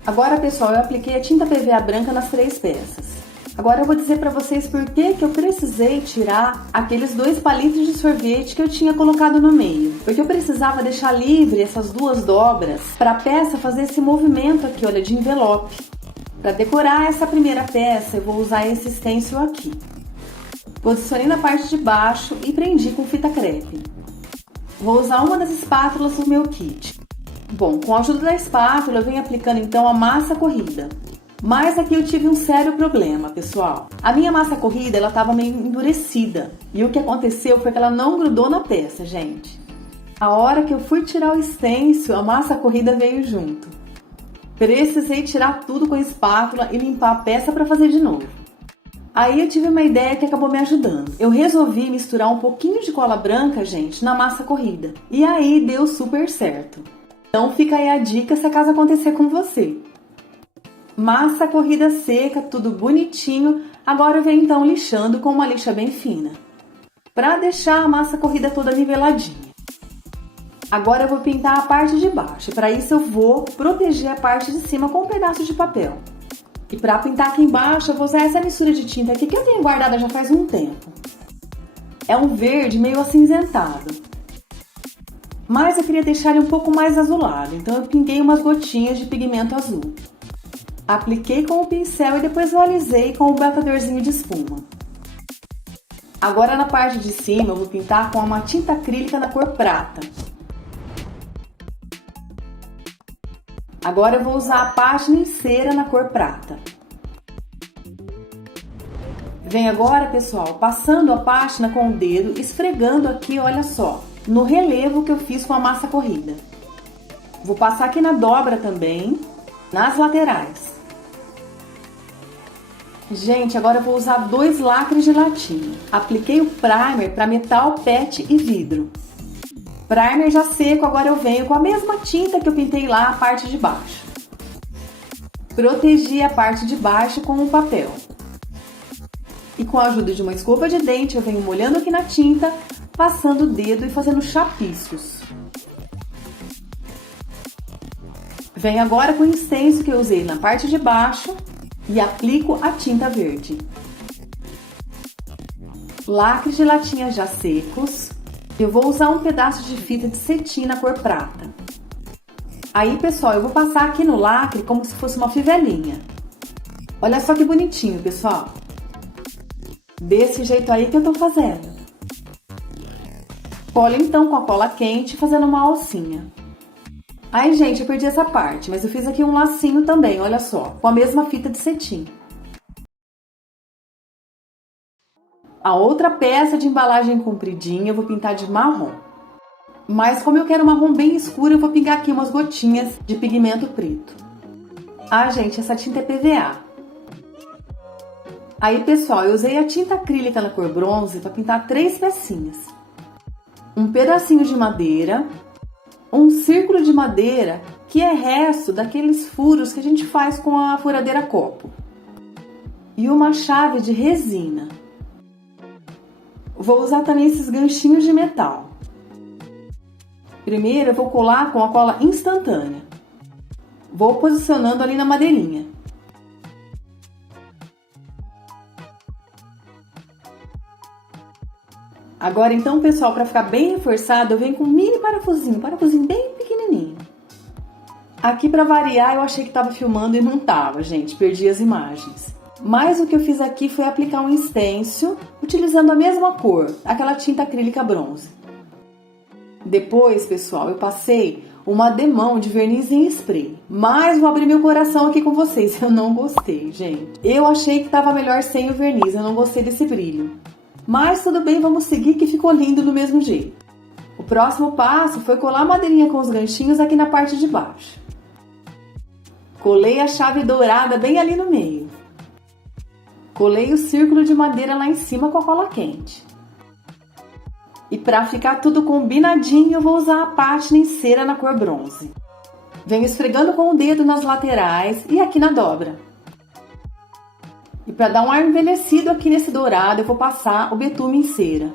Agora, pessoal, eu apliquei a tinta PVA branca nas 3 peças. Agora eu vou dizer para vocês por que eu precisei tirar aqueles 2 palitos de sorvete que eu tinha colocado no meio. Porque eu precisava deixar livre essas 2 dobras para a peça fazer esse movimento aqui, olha, de envelope. Para decorar essa primeira peça, eu vou usar esse stencil aqui. Posicionei na parte de baixo e prendi com fita crepe. Vou usar uma das espátulas do meu kit. Bom, com a ajuda da espátula, eu venho aplicando então a massa corrida. Mas aqui eu tive um sério problema, pessoal. A minha massa corrida, ela estava meio endurecida. E o que aconteceu foi que ela não grudou na peça, gente. A hora que eu fui tirar o stencil, a massa corrida veio junto. Precisei tirar tudo com a espátula e limpar a peça para fazer de novo. Aí eu tive uma ideia que acabou me ajudando. Eu resolvi misturar um pouquinho de cola branca, gente, na massa corrida. E aí deu super certo. Então fica aí a dica se acaso acontecer com você. Massa corrida seca, tudo bonitinho. Agora eu venho então lixando com uma lixa bem fina. Para deixar a massa corrida toda niveladinha. Agora eu vou pintar a parte de baixo. Para isso eu vou proteger a parte de cima com um pedaço de papel. E para pintar aqui embaixo eu vou usar essa mistura de tinta aqui que eu tenho guardada já faz um tempo. É um verde meio acinzentado. Mas eu queria deixar ele um pouco mais azulado, então eu pinguei umas gotinhas de pigmento azul. Apliquei com o pincel e depois eu alisei com o batedorzinho de espuma. Agora na parte de cima eu vou pintar com uma tinta acrílica na cor prata. Agora eu vou usar a pátina em cera na cor prata. Vem agora, pessoal, passando a pátina com o dedo, esfregando aqui, olha só, no relevo que eu fiz com a massa corrida. Vou passar aqui na dobra também, nas laterais. Gente, agora eu vou usar 2 lacres de latinha. Apliquei o primer para metal, PET e vidro. Primer já seco, agora eu venho com a mesma tinta que eu pintei lá a parte de baixo. Protegi a parte de baixo com um papel. E com a ajuda de uma escova de dente, eu venho molhando aqui na tinta, passando o dedo e fazendo chapiscos. Venho agora com o stencil que eu usei na parte de baixo e aplico a tinta verde. Lacres de latinha já secos. Eu vou usar um pedaço de fita de cetim na cor prata. Aí, pessoal, eu vou passar aqui no lacre como se fosse uma fivelinha. Olha só que bonitinho, pessoal. Desse jeito aí que eu tô fazendo. Colo então com a cola quente, fazendo uma alcinha. Aí, gente, eu perdi essa parte, mas eu fiz aqui um lacinho também, olha só, com a mesma fita de cetim. A outra peça de embalagem compridinha eu vou pintar de marrom. Mas como eu quero marrom bem escuro, eu vou pingar aqui umas gotinhas de pigmento preto. Ah, gente, essa tinta é PVA. Aí, pessoal, eu usei a tinta acrílica na cor bronze para pintar 3 pecinhas. Um pedacinho de madeira, um círculo de madeira que é resto daqueles furos que a gente faz com a furadeira copo. E uma chave de resina. Vou usar também esses ganchinhos de metal. Primeiro eu vou colar com a cola instantânea. Vou posicionando ali na madeirinha. Agora então, pessoal, para ficar bem reforçado, eu venho com um mini parafusinho bem pequenininho. Aqui para variar, eu achei que estava filmando e não estava, gente, perdi as imagens. Mas o que eu fiz aqui foi aplicar um stencil, utilizando a mesma cor, aquela tinta acrílica bronze. Depois, pessoal, eu passei uma demão de verniz em spray. Mas vou abrir meu coração aqui com vocês, eu não gostei, gente. Eu achei que tava melhor sem o verniz, eu não gostei desse brilho. Mas tudo bem, vamos seguir que ficou lindo do mesmo jeito. O próximo passo foi colar a madeirinha com os ganchinhos aqui na parte de baixo. Colei a chave dourada bem ali no meio. Colei o círculo de madeira lá em cima com a cola quente. E para ficar tudo combinadinho, eu vou usar a pátina em cera na cor bronze. Venho esfregando com o dedo nas laterais e aqui na dobra. E para dar um ar envelhecido aqui nesse dourado, eu vou passar o betume em cera.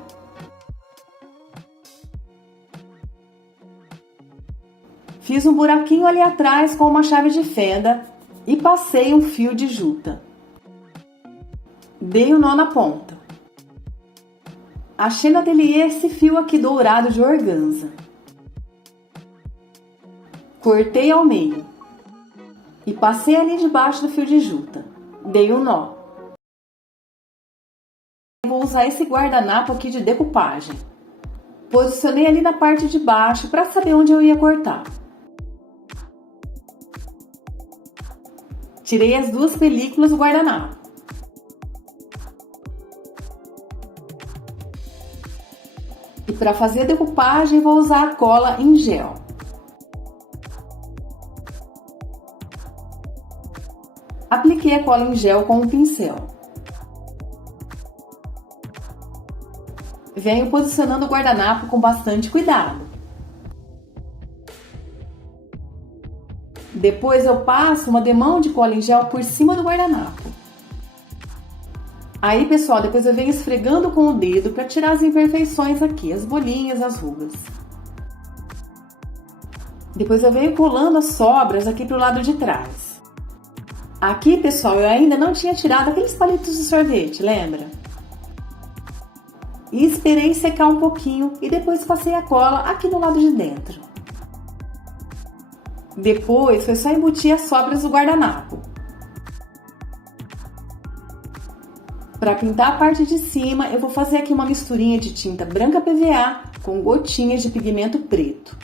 Fiz um buraquinho ali atrás com uma chave de fenda e passei um fio de juta. Dei um nó na ponta. Achei no ateliê esse fio aqui dourado de organza. Cortei ao meio e passei ali debaixo do fio de juta. Dei um nó. Vou usar esse guardanapo aqui de decupagem. Posicionei ali na parte de baixo para saber onde eu ia cortar. Tirei as duas películas do guardanapo. E para fazer a decupagem, vou usar a cola em gel. Apliquei a cola em gel com um pincel. Venho posicionando o guardanapo com bastante cuidado. Depois eu passo uma demão de cola em gel por cima do guardanapo. Aí, pessoal, depois eu venho esfregando com o dedo para tirar as imperfeições aqui, as bolinhas, as rugas. Depois eu venho colando as sobras aqui pro lado de trás. Aqui, pessoal, eu ainda não tinha tirado aqueles palitos de sorvete, lembra? E esperei secar um pouquinho e depois passei a cola aqui do lado de dentro. Depois foi só embutir as sobras do guardanapo. Para pintar a parte de cima, eu vou fazer aqui uma misturinha de tinta branca PVA com gotinhas de pigmento preto.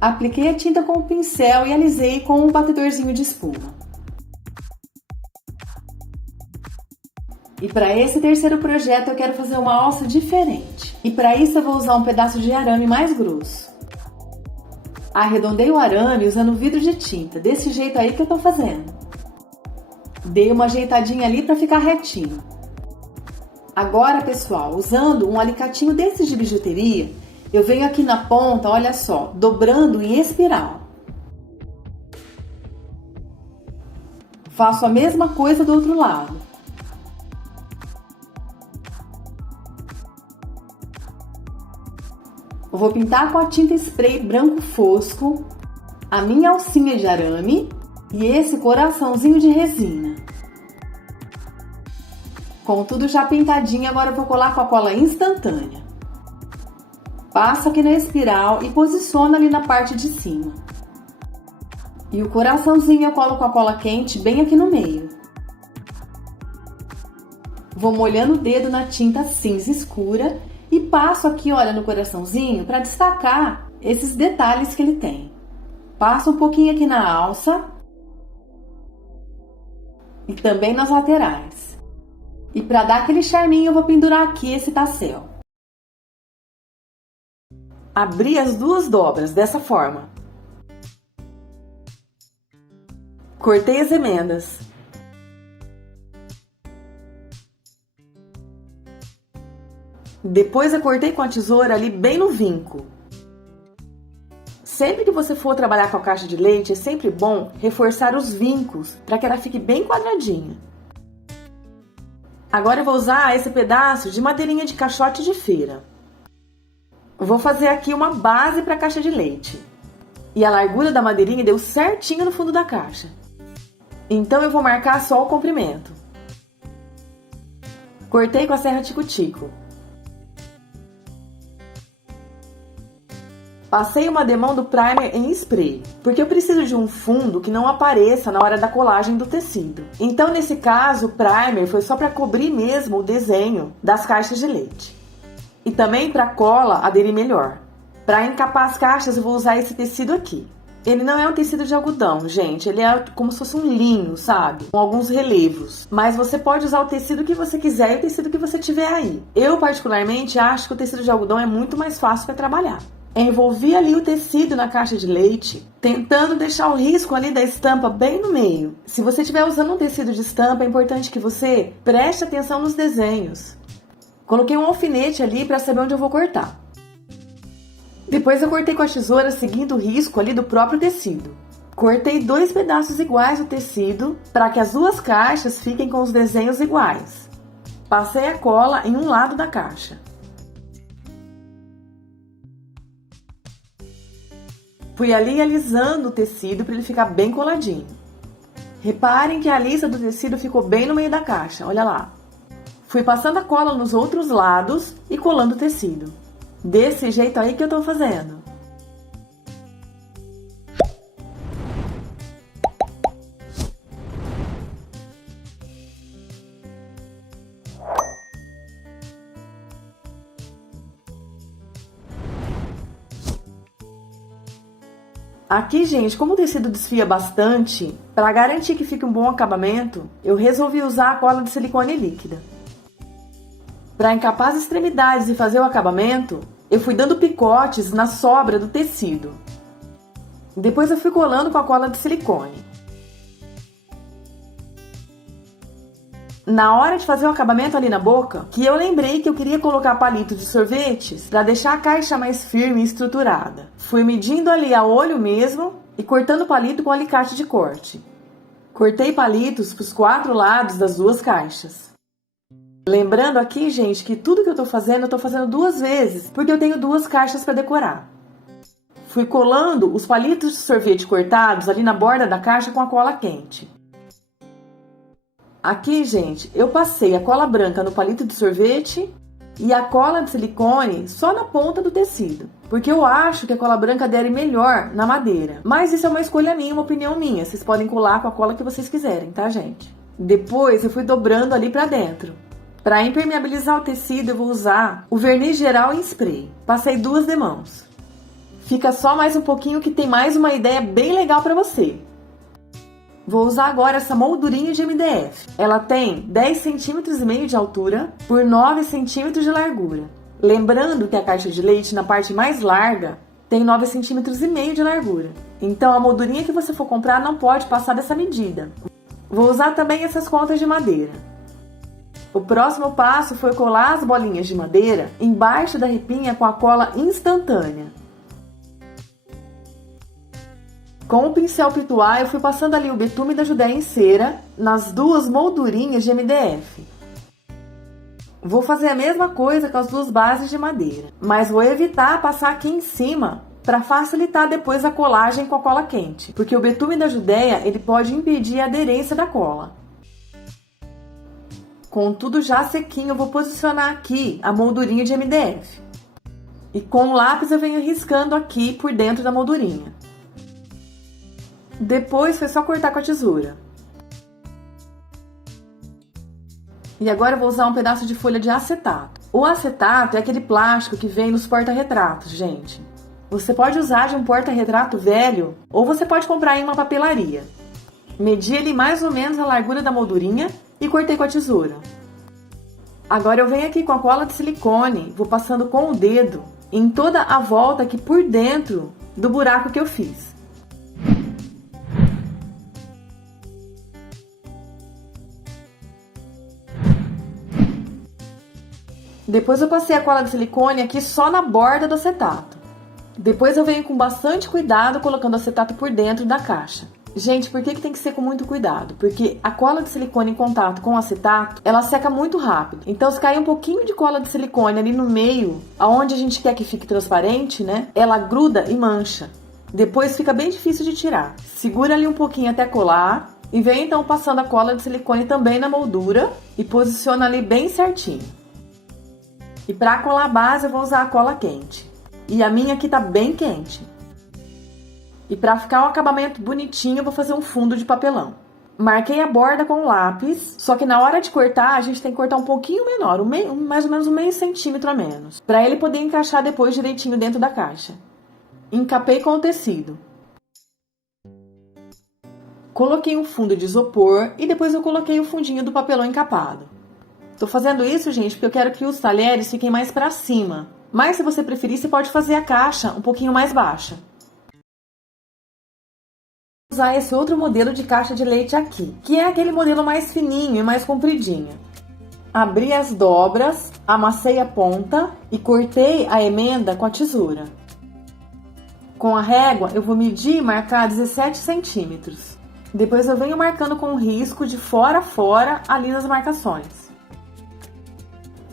Apliquei a tinta com o pincel e alisei com um batedorzinho de espuma. E para esse terceiro projeto eu quero fazer uma alça diferente. E para isso eu vou usar um pedaço de arame mais grosso. Arredondei o arame usando vidro de tinta, desse jeito aí que eu tô fazendo. Dei uma ajeitadinha ali para ficar retinho. Agora, pessoal, usando um alicatinho desses de bijuteria, eu venho aqui na ponta, olha só, dobrando em espiral. Faço a mesma coisa do outro lado. Eu vou pintar com a tinta spray branco fosco a minha alcinha de arame e esse coraçãozinho de resina. Com tudo já pintadinho, agora eu vou colar com a cola instantânea. Passo aqui na espiral e posiciono ali na parte de cima. E o coraçãozinho eu colo com a cola quente bem aqui no meio. Vou molhando o dedo na tinta cinza escura e passo aqui, olha, no coraçãozinho para destacar esses detalhes que ele tem. Passo um pouquinho aqui na alça e também nas laterais. E para dar aquele charminho, eu vou pendurar aqui esse tassel. Abri as duas dobras dessa forma. Cortei as emendas. Depois eu cortei com a tesoura ali bem no vinco. Sempre que você for trabalhar com a caixa de leite, é sempre bom reforçar os vincos para que ela fique bem quadradinha. Agora eu vou usar esse pedaço de madeirinha de caixote de feira. Vou fazer aqui uma base para a caixa de leite. E a largura da madeirinha deu certinho no fundo da caixa. Então eu vou marcar só o comprimento. Cortei com a serra tico-tico. Passei uma demão do primer em spray, porque eu preciso de um fundo que não apareça na hora da colagem do tecido. Então, nesse caso, o primer foi só para cobrir mesmo o desenho das caixas de leite. E também para a cola aderir melhor. Para encapar as caixas eu vou usar esse tecido aqui. Ele não é um tecido de algodão, gente, ele é como se fosse um linho, sabe? Com alguns relevos. Mas você pode usar o tecido que você quiser e o tecido que você tiver aí. Eu, particularmente, acho que o tecido de algodão é muito mais fácil para trabalhar. Envolvi ali o tecido na caixa de leite, tentando deixar o risco ali da estampa bem no meio. Se você estiver usando um tecido de estampa, é importante que você preste atenção nos desenhos. Coloquei um alfinete ali para saber onde eu vou cortar. Depois eu cortei com a tesoura seguindo o risco ali do próprio tecido. Cortei 2 pedaços iguais do tecido para que as duas caixas fiquem com os desenhos iguais. Passei a cola em um lado da caixa. Fui ali alisando o tecido para ele ficar bem coladinho. Reparem que a lisa do tecido ficou bem no meio da caixa, olha lá. Fui passando a cola nos outros lados e colando o tecido. Desse jeito aí que eu tô fazendo. Aqui, gente, como o tecido desfia bastante, para garantir que fique um bom acabamento, eu resolvi usar a cola de silicone líquida. Para encapar as extremidades e fazer o acabamento, eu fui dando picotes na sobra do tecido. Depois eu fui colando com a cola de silicone. Na hora de fazer o acabamento ali na boca, que eu lembrei que eu queria colocar palitos de sorvetes para deixar a caixa mais firme e estruturada. Fui medindo ali a olho mesmo e cortando o palito com alicate de corte. Cortei palitos para os 4 lados das duas caixas. Lembrando aqui, gente, que tudo que eu tô fazendo, eu tô fazendo 2 vezes, porque eu tenho 2 caixas para decorar. Fui colando os palitos de sorvete cortados ali na borda da caixa com a cola quente. Aqui, gente, eu passei a cola branca no palito de sorvete e a cola de silicone só na ponta do tecido, porque eu acho que a cola branca adere melhor na madeira. Mas isso é uma escolha minha, uma opinião minha. Vocês podem colar com a cola que vocês quiserem, tá, gente? Depois eu fui dobrando ali pra dentro. Para impermeabilizar o tecido, eu vou usar o verniz geral em spray. Passei 2 demãos. Fica só mais um pouquinho que tem mais uma ideia bem legal para você. Vou usar agora essa moldurinha de MDF. Ela tem 10,5 cm de altura por 9 cm de largura. Lembrando que a caixa de leite, na parte mais larga, tem 9,5 cm de largura. Então a moldurinha que você for comprar não pode passar dessa medida. Vou usar também essas contas de madeira. O próximo passo foi colar as bolinhas de madeira embaixo da ripinha com a cola instantânea. Com o pincel pituá, eu fui passando ali o betume da Judéia em cera nas 2 moldurinhas de MDF. Vou fazer a mesma coisa com as 2 bases de madeira, mas vou evitar passar aqui em cima para facilitar depois a colagem com a cola quente, porque o betume da Judéia ele pode impedir a aderência da cola. Com tudo já sequinho, eu vou posicionar aqui a moldurinha de MDF. E com o lápis eu venho riscando aqui por dentro da moldurinha. Depois foi só cortar com a tesoura. E agora eu vou usar um pedaço de folha de acetato. O acetato é aquele plástico que vem nos porta-retratos, gente. Você pode usar de um porta-retrato velho ou você pode comprar em uma papelaria. Medi ali mais ou menos a largura da moldurinha e cortei com a tesoura. Agora eu venho aqui com a cola de silicone, vou passando com o dedo em toda a volta aqui por dentro do buraco que eu fiz. Depois eu passei a cola de silicone aqui só na borda do acetato. Depois eu venho com bastante cuidado colocando o acetato por dentro da caixa. Gente, por que tem que ser com muito cuidado? Porque a cola de silicone em contato com o acetato, ela seca muito rápido. Então, se cair um pouquinho de cola de silicone ali no meio, aonde a gente quer que fique transparente, né? Ela gruda e mancha. Depois fica bem difícil de tirar. Segura ali um pouquinho até colar e vem então passando a cola de silicone também na moldura e posiciona ali bem certinho. E para colar a base eu vou usar a cola quente. E a minha aqui tá bem quente. E para ficar um acabamento bonitinho, eu vou fazer um fundo de papelão. Marquei a borda com lápis, só que na hora de cortar, a gente tem que cortar um pouquinho menor, mais ou menos um meio centímetro a menos, para ele poder encaixar depois direitinho dentro da caixa. Encapei com o tecido. Coloquei um fundo de isopor e depois eu coloquei o fundinho do papelão encapado. Tô fazendo isso, gente, porque eu quero que os talheres fiquem mais para cima. Mas se você preferir, você pode fazer a caixa um pouquinho mais baixa. Vou usar esse outro modelo de caixa de leite aqui, que é aquele modelo mais fininho e mais compridinho. Abri as dobras, amassei a ponta e cortei a emenda com a tesoura. Com a régua, eu vou medir e marcar 17 centímetros. Depois eu venho marcando com um risco de fora a fora ali nas marcações.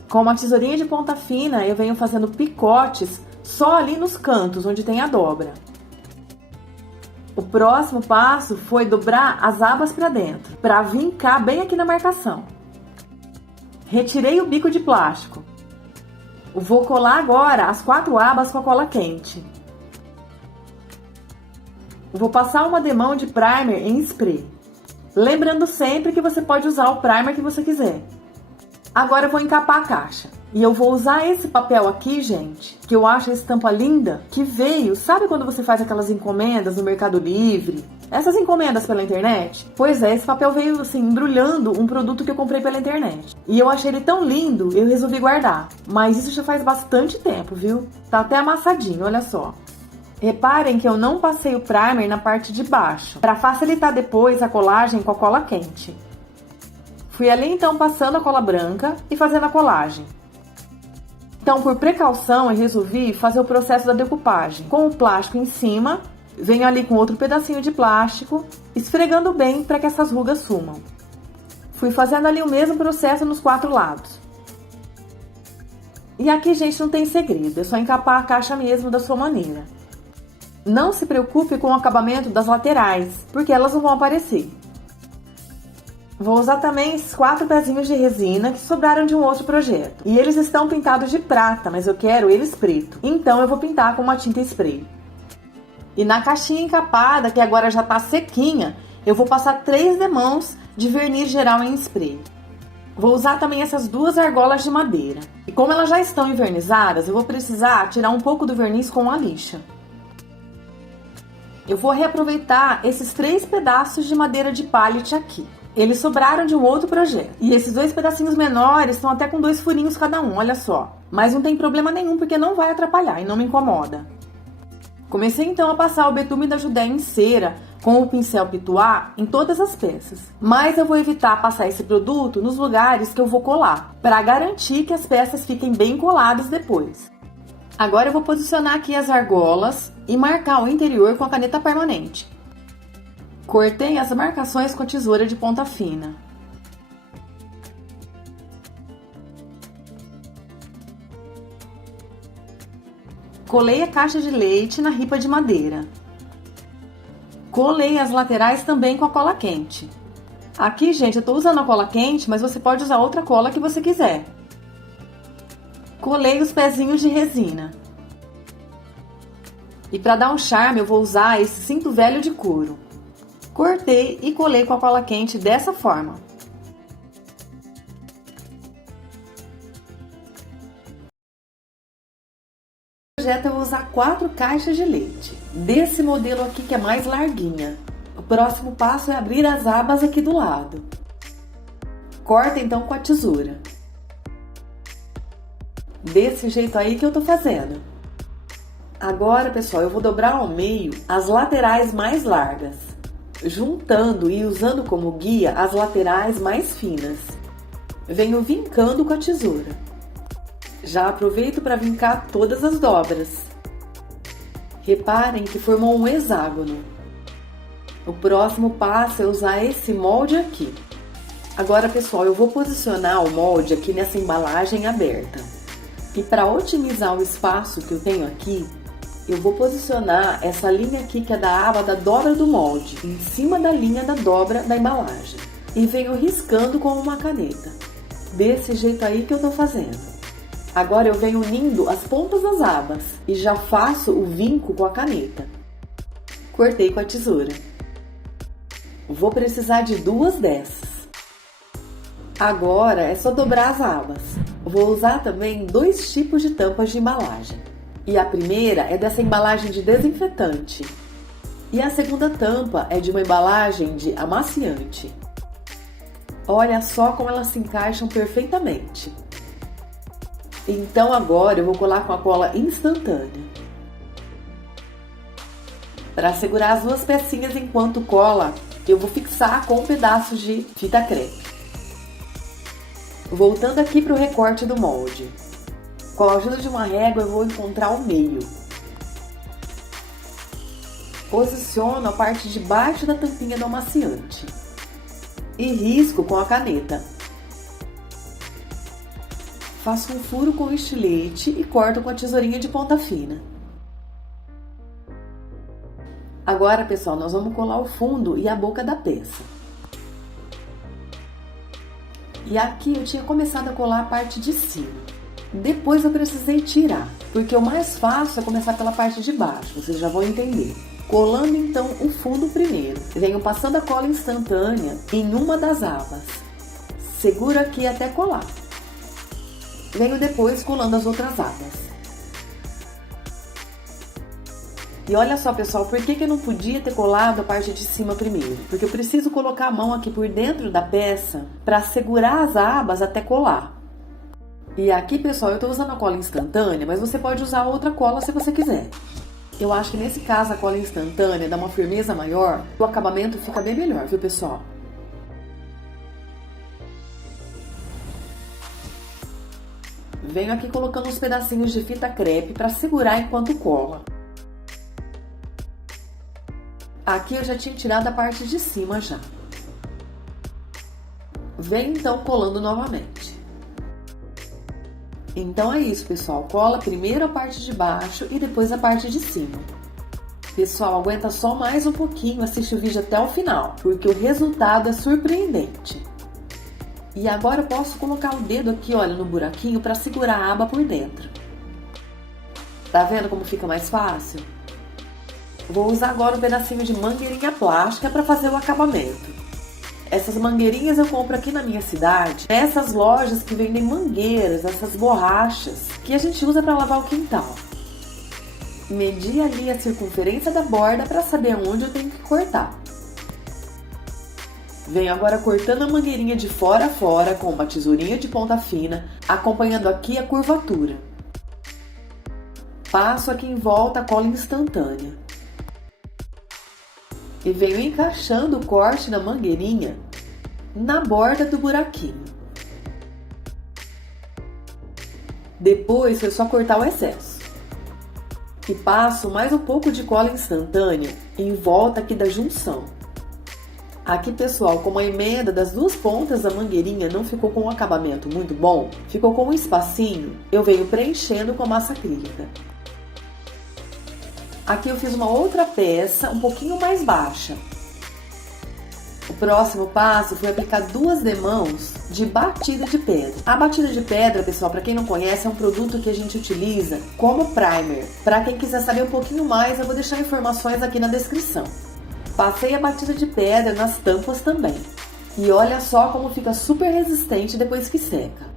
Com uma tesourinha de ponta fina, eu venho fazendo picotes só ali nos cantos, onde tem a dobra. O próximo passo foi dobrar as abas para dentro, para vincar bem aqui na marcação. Retirei o bico de plástico. Vou colar agora as 4 abas com a cola quente. Vou passar uma demão de primer em spray. Lembrando sempre que você pode usar o primer que você quiser. Agora eu vou encapar a caixa. E eu vou usar esse papel aqui, gente, que eu acho a estampa linda, que veio, sabe quando você faz aquelas encomendas no Mercado Livre? Essas encomendas pela internet? Pois é, esse papel veio assim, embrulhando um produto que eu comprei pela internet. E eu achei ele tão lindo, eu resolvi guardar. Mas isso já faz bastante tempo, viu? Tá até amassadinho, olha só. Reparem que eu não passei o primer na parte de baixo, para facilitar depois a colagem com a cola quente. Fui ali então passando a cola branca e fazendo a colagem. Então, por precaução, eu resolvi fazer o processo da decupagem. Com o plástico em cima, venho ali com outro pedacinho de plástico, esfregando bem para que essas rugas sumam. Fui fazendo ali o mesmo processo nos 4 lados. E aqui, gente, não tem segredo, é só encapar a caixa mesmo da sua maneira. Não se preocupe com o acabamento das laterais, porque elas não vão aparecer. Vou usar também esses 4 pezinhos de resina que sobraram de um outro projeto. E eles estão pintados de prata, mas eu quero eles preto. Então eu vou pintar com uma tinta spray. E na caixinha encapada, que agora já tá sequinha, eu vou passar 3 demãos de verniz geral em spray. Vou usar também essas 2 argolas de madeira. E como elas já estão envernizadas, eu vou precisar tirar um pouco do verniz com a lixa. Eu vou reaproveitar esses 3 pedaços de madeira de pallet aqui. Eles sobraram de um outro projeto. E esses 2 pedacinhos menores estão até com 2 furinhos cada um, olha só. Mas não tem problema nenhum, porque não vai atrapalhar e não me incomoda. Comecei então a passar o betume da Judéia em cera com o pincel Pituá em todas as peças. Mas eu vou evitar passar esse produto nos lugares que eu vou colar, para garantir que as peças fiquem bem coladas depois. Agora eu vou posicionar aqui as argolas e marcar o interior com a caneta permanente. Cortei as marcações com a tesoura de ponta fina. Colei a caixa de leite na ripa de madeira. Colei as laterais também com a cola quente. Aqui, gente, eu tô usando a cola quente, mas você pode usar outra cola que você quiser. Colei os pezinhos de resina. E para dar um charme, eu vou usar esse cinto velho de couro. Cortei e colei com a cola quente dessa forma. No projeto eu vou usar 4 caixas de leite, desse modelo aqui que é mais larguinha. O próximo passo é abrir as abas aqui do lado. Corta então com a tesoura. Desse jeito aí que eu tô fazendo. Agora, pessoal, eu vou dobrar ao meio as laterais mais largas, juntando e usando como guia as laterais mais finas. Venho vincando com a tesoura. Já aproveito para vincar todas as dobras. Reparem que formou um hexágono. O próximo passo é usar esse molde aqui. Agora, pessoal, eu vou posicionar o molde aqui nessa embalagem aberta. E para otimizar o espaço que eu tenho aqui, eu vou posicionar essa linha aqui, que é da aba da dobra do molde, em cima da linha da dobra da embalagem. E venho riscando com uma caneta. Desse jeito aí que eu tô fazendo. Agora eu venho unindo as pontas das abas e já faço o vinco com a caneta. Cortei com a tesoura. Vou precisar de 2 dessas. Agora é só dobrar as abas. Vou usar também 2 tipos de tampas de embalagem. E a primeira é dessa embalagem de desinfetante. E a segunda tampa é de uma embalagem de amaciante. Olha só como elas se encaixam perfeitamente. Então agora eu vou colar com a cola instantânea. Para segurar as 2 pecinhas enquanto cola, eu vou fixar com pedaços de fita crepe. Voltando aqui para o recorte do molde. Com a ajuda de uma régua eu vou encontrar o meio. Posiciono a parte de baixo da tampinha do amaciante. E risco com a caneta. Faço um furo com o estilete e corto com a tesourinha de ponta fina. Agora, pessoal, nós vamos colar o fundo e a boca da peça. E aqui eu tinha começado a colar a parte de cima. Depois eu precisei tirar, porque o mais fácil é começar pela parte de baixo, vocês já vão entender. Colando então o fundo primeiro. Venho passando a cola instantânea em uma das abas. Seguro aqui até colar. Venho depois colando as outras abas. E olha só, pessoal, por que eu não podia ter colado a parte de cima primeiro? Porque eu preciso colocar a mão aqui por dentro da peça para segurar as abas até colar. E aqui, pessoal, eu estou usando a cola instantânea, mas você pode usar outra cola se você quiser. Eu acho que nesse caso a cola instantânea dá uma firmeza maior, o acabamento fica bem melhor, viu, pessoal? Venho aqui colocando uns pedacinhos de fita crepe para segurar enquanto cola. Aqui eu já tinha tirado a parte de cima já. Venho então colando novamente. Então é isso, pessoal. Cola primeiro a parte de baixo e depois a parte de cima. Pessoal, aguenta só mais um pouquinho, assiste o vídeo até o final, porque o resultado é surpreendente. E agora eu posso colocar o dedo aqui, olha, no buraquinho para segurar a aba por dentro. Tá vendo como fica mais fácil? Vou usar agora um pedacinho de mangueirinha plástica para fazer o acabamento. Essas mangueirinhas eu compro aqui na minha cidade, nessas lojas que vendem mangueiras, essas borrachas, que a gente usa para lavar o quintal. Medi ali a circunferência da borda para saber onde eu tenho que cortar. Venho agora cortando a mangueirinha de fora a fora com uma tesourinha de ponta fina, acompanhando aqui a curvatura. Passo aqui em volta a cola instantânea. E venho encaixando o corte da mangueirinha na borda do buraquinho. Depois é só cortar o excesso. E passo mais um pouco de cola instantânea em volta aqui da junção. Aqui, pessoal, como a emenda das 2 pontas da mangueirinha não ficou com um acabamento muito bom, ficou com um espacinho, eu venho preenchendo com a massa acrílica. Aqui eu fiz uma outra peça um pouquinho mais baixa. O próximo passo foi aplicar 2 demãos de batida de pedra. A batida de pedra, pessoal, para quem não conhece, é um produto que a gente utiliza como primer. Para quem quiser saber um pouquinho mais, eu vou deixar informações aqui na descrição. Passei a batida de pedra nas tampas também. E olha só como fica super resistente depois que seca.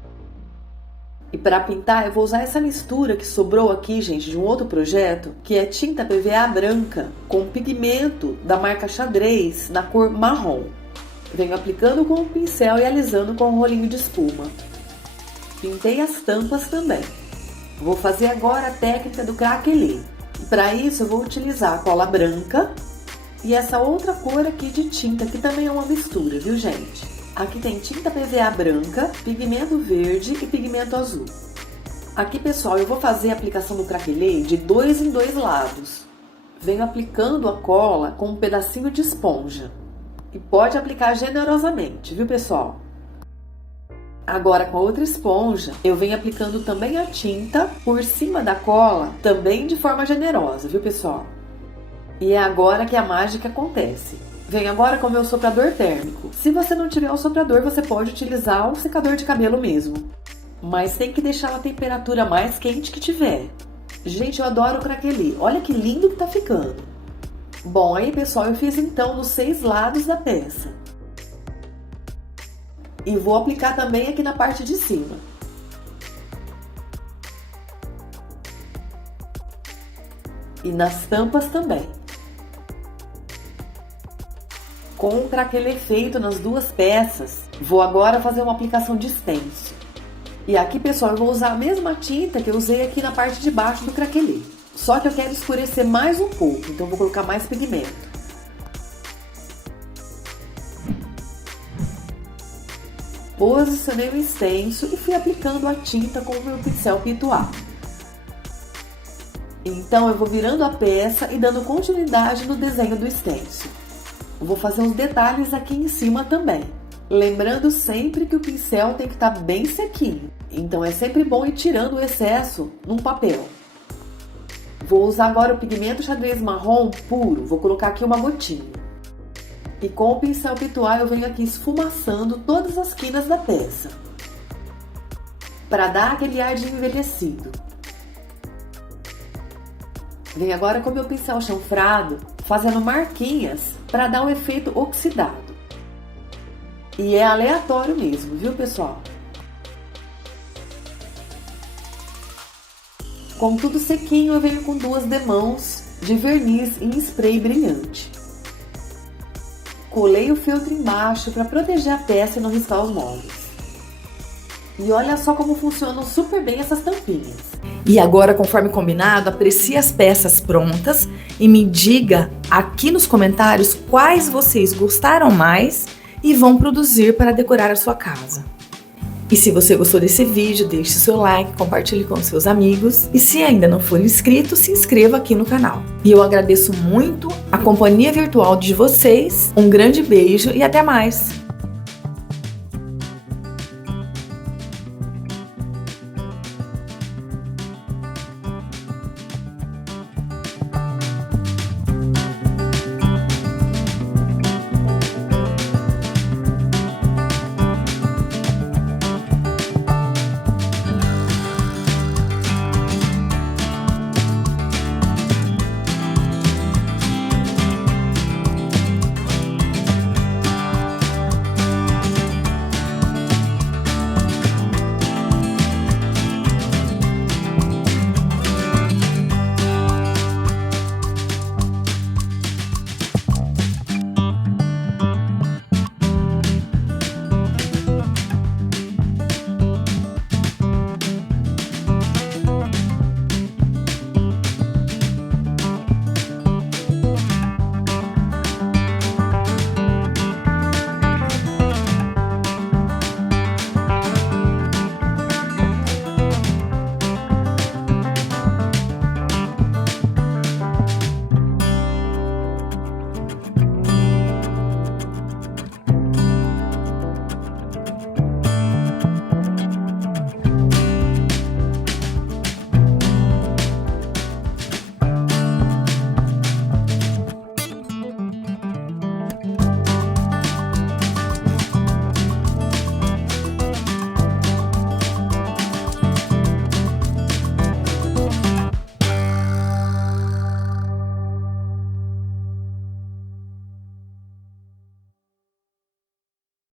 E para pintar eu vou usar essa mistura que sobrou aqui, gente, de um outro projeto, que é tinta PVA branca com pigmento da marca Xadrez na cor marrom. Venho aplicando com o pincel e alisando com um rolinho de espuma. Pintei as tampas também. Vou fazer agora a técnica do craquelê. E para isso eu vou utilizar a cola branca e essa outra cor aqui de tinta, que também é uma mistura, viu, gente? Aqui tem tinta PVA branca, pigmento verde e pigmento azul. Aqui, pessoal, eu vou fazer a aplicação do craquelê de 2 em 2 lados. Venho aplicando a cola com um pedacinho de esponja. E pode aplicar generosamente, viu, pessoal? Agora, com a outra esponja, eu venho aplicando também a tinta por cima da cola, também de forma generosa, viu, pessoal? E é agora que a mágica acontece. Venho agora com o meu soprador térmico. Se você não tiver o soprador, você pode utilizar um secador de cabelo mesmo. Mas tem que deixar a temperatura mais quente que tiver. Gente, eu adoro o craquelê. Olha que lindo que tá ficando. Bom, aí pessoal, eu fiz então nos 6 lados da peça. E vou aplicar também aqui na parte de cima. E nas tampas também. Com aquele efeito nas duas peças, vou agora fazer uma aplicação de stencil. E aqui, pessoal, eu vou usar a mesma tinta que eu usei aqui na parte de baixo do craquelê. Só que eu quero escurecer mais um pouco, então eu vou colocar mais pigmento. Posicionei o stencil e fui aplicando a tinta com o meu pincel pituar. Então eu vou virando a peça e dando continuidade no desenho do stencil. Eu vou fazer uns detalhes aqui em cima também. Lembrando sempre que o pincel tem que estar bem sequinho. Então é sempre bom ir tirando o excesso num papel. Vou usar agora o pigmento xadrez marrom puro. Vou colocar aqui uma gotinha. E com o pincel pituar eu venho aqui esfumaçando todas as quinas da peça. Para dar aquele ar de envelhecido. Venho agora com o meu pincel chanfrado, fazendo marquinhas para dar um efeito oxidado. E é aleatório mesmo, viu, pessoal? Com tudo sequinho, eu venho com 2 demãos de verniz em spray brilhante. Colei o feltro embaixo para proteger a peça e não riscar os moldes. E olha só como funcionam super bem essas tampinhas. E agora, conforme combinado, aprecie as peças prontas e me diga aqui nos comentários quais vocês gostaram mais e vão produzir para decorar a sua casa. E se você gostou desse vídeo, deixe seu like, compartilhe com seus amigos e se ainda não for inscrito, se inscreva aqui no canal. E eu agradeço muito a companhia virtual de vocês, um grande beijo e até mais!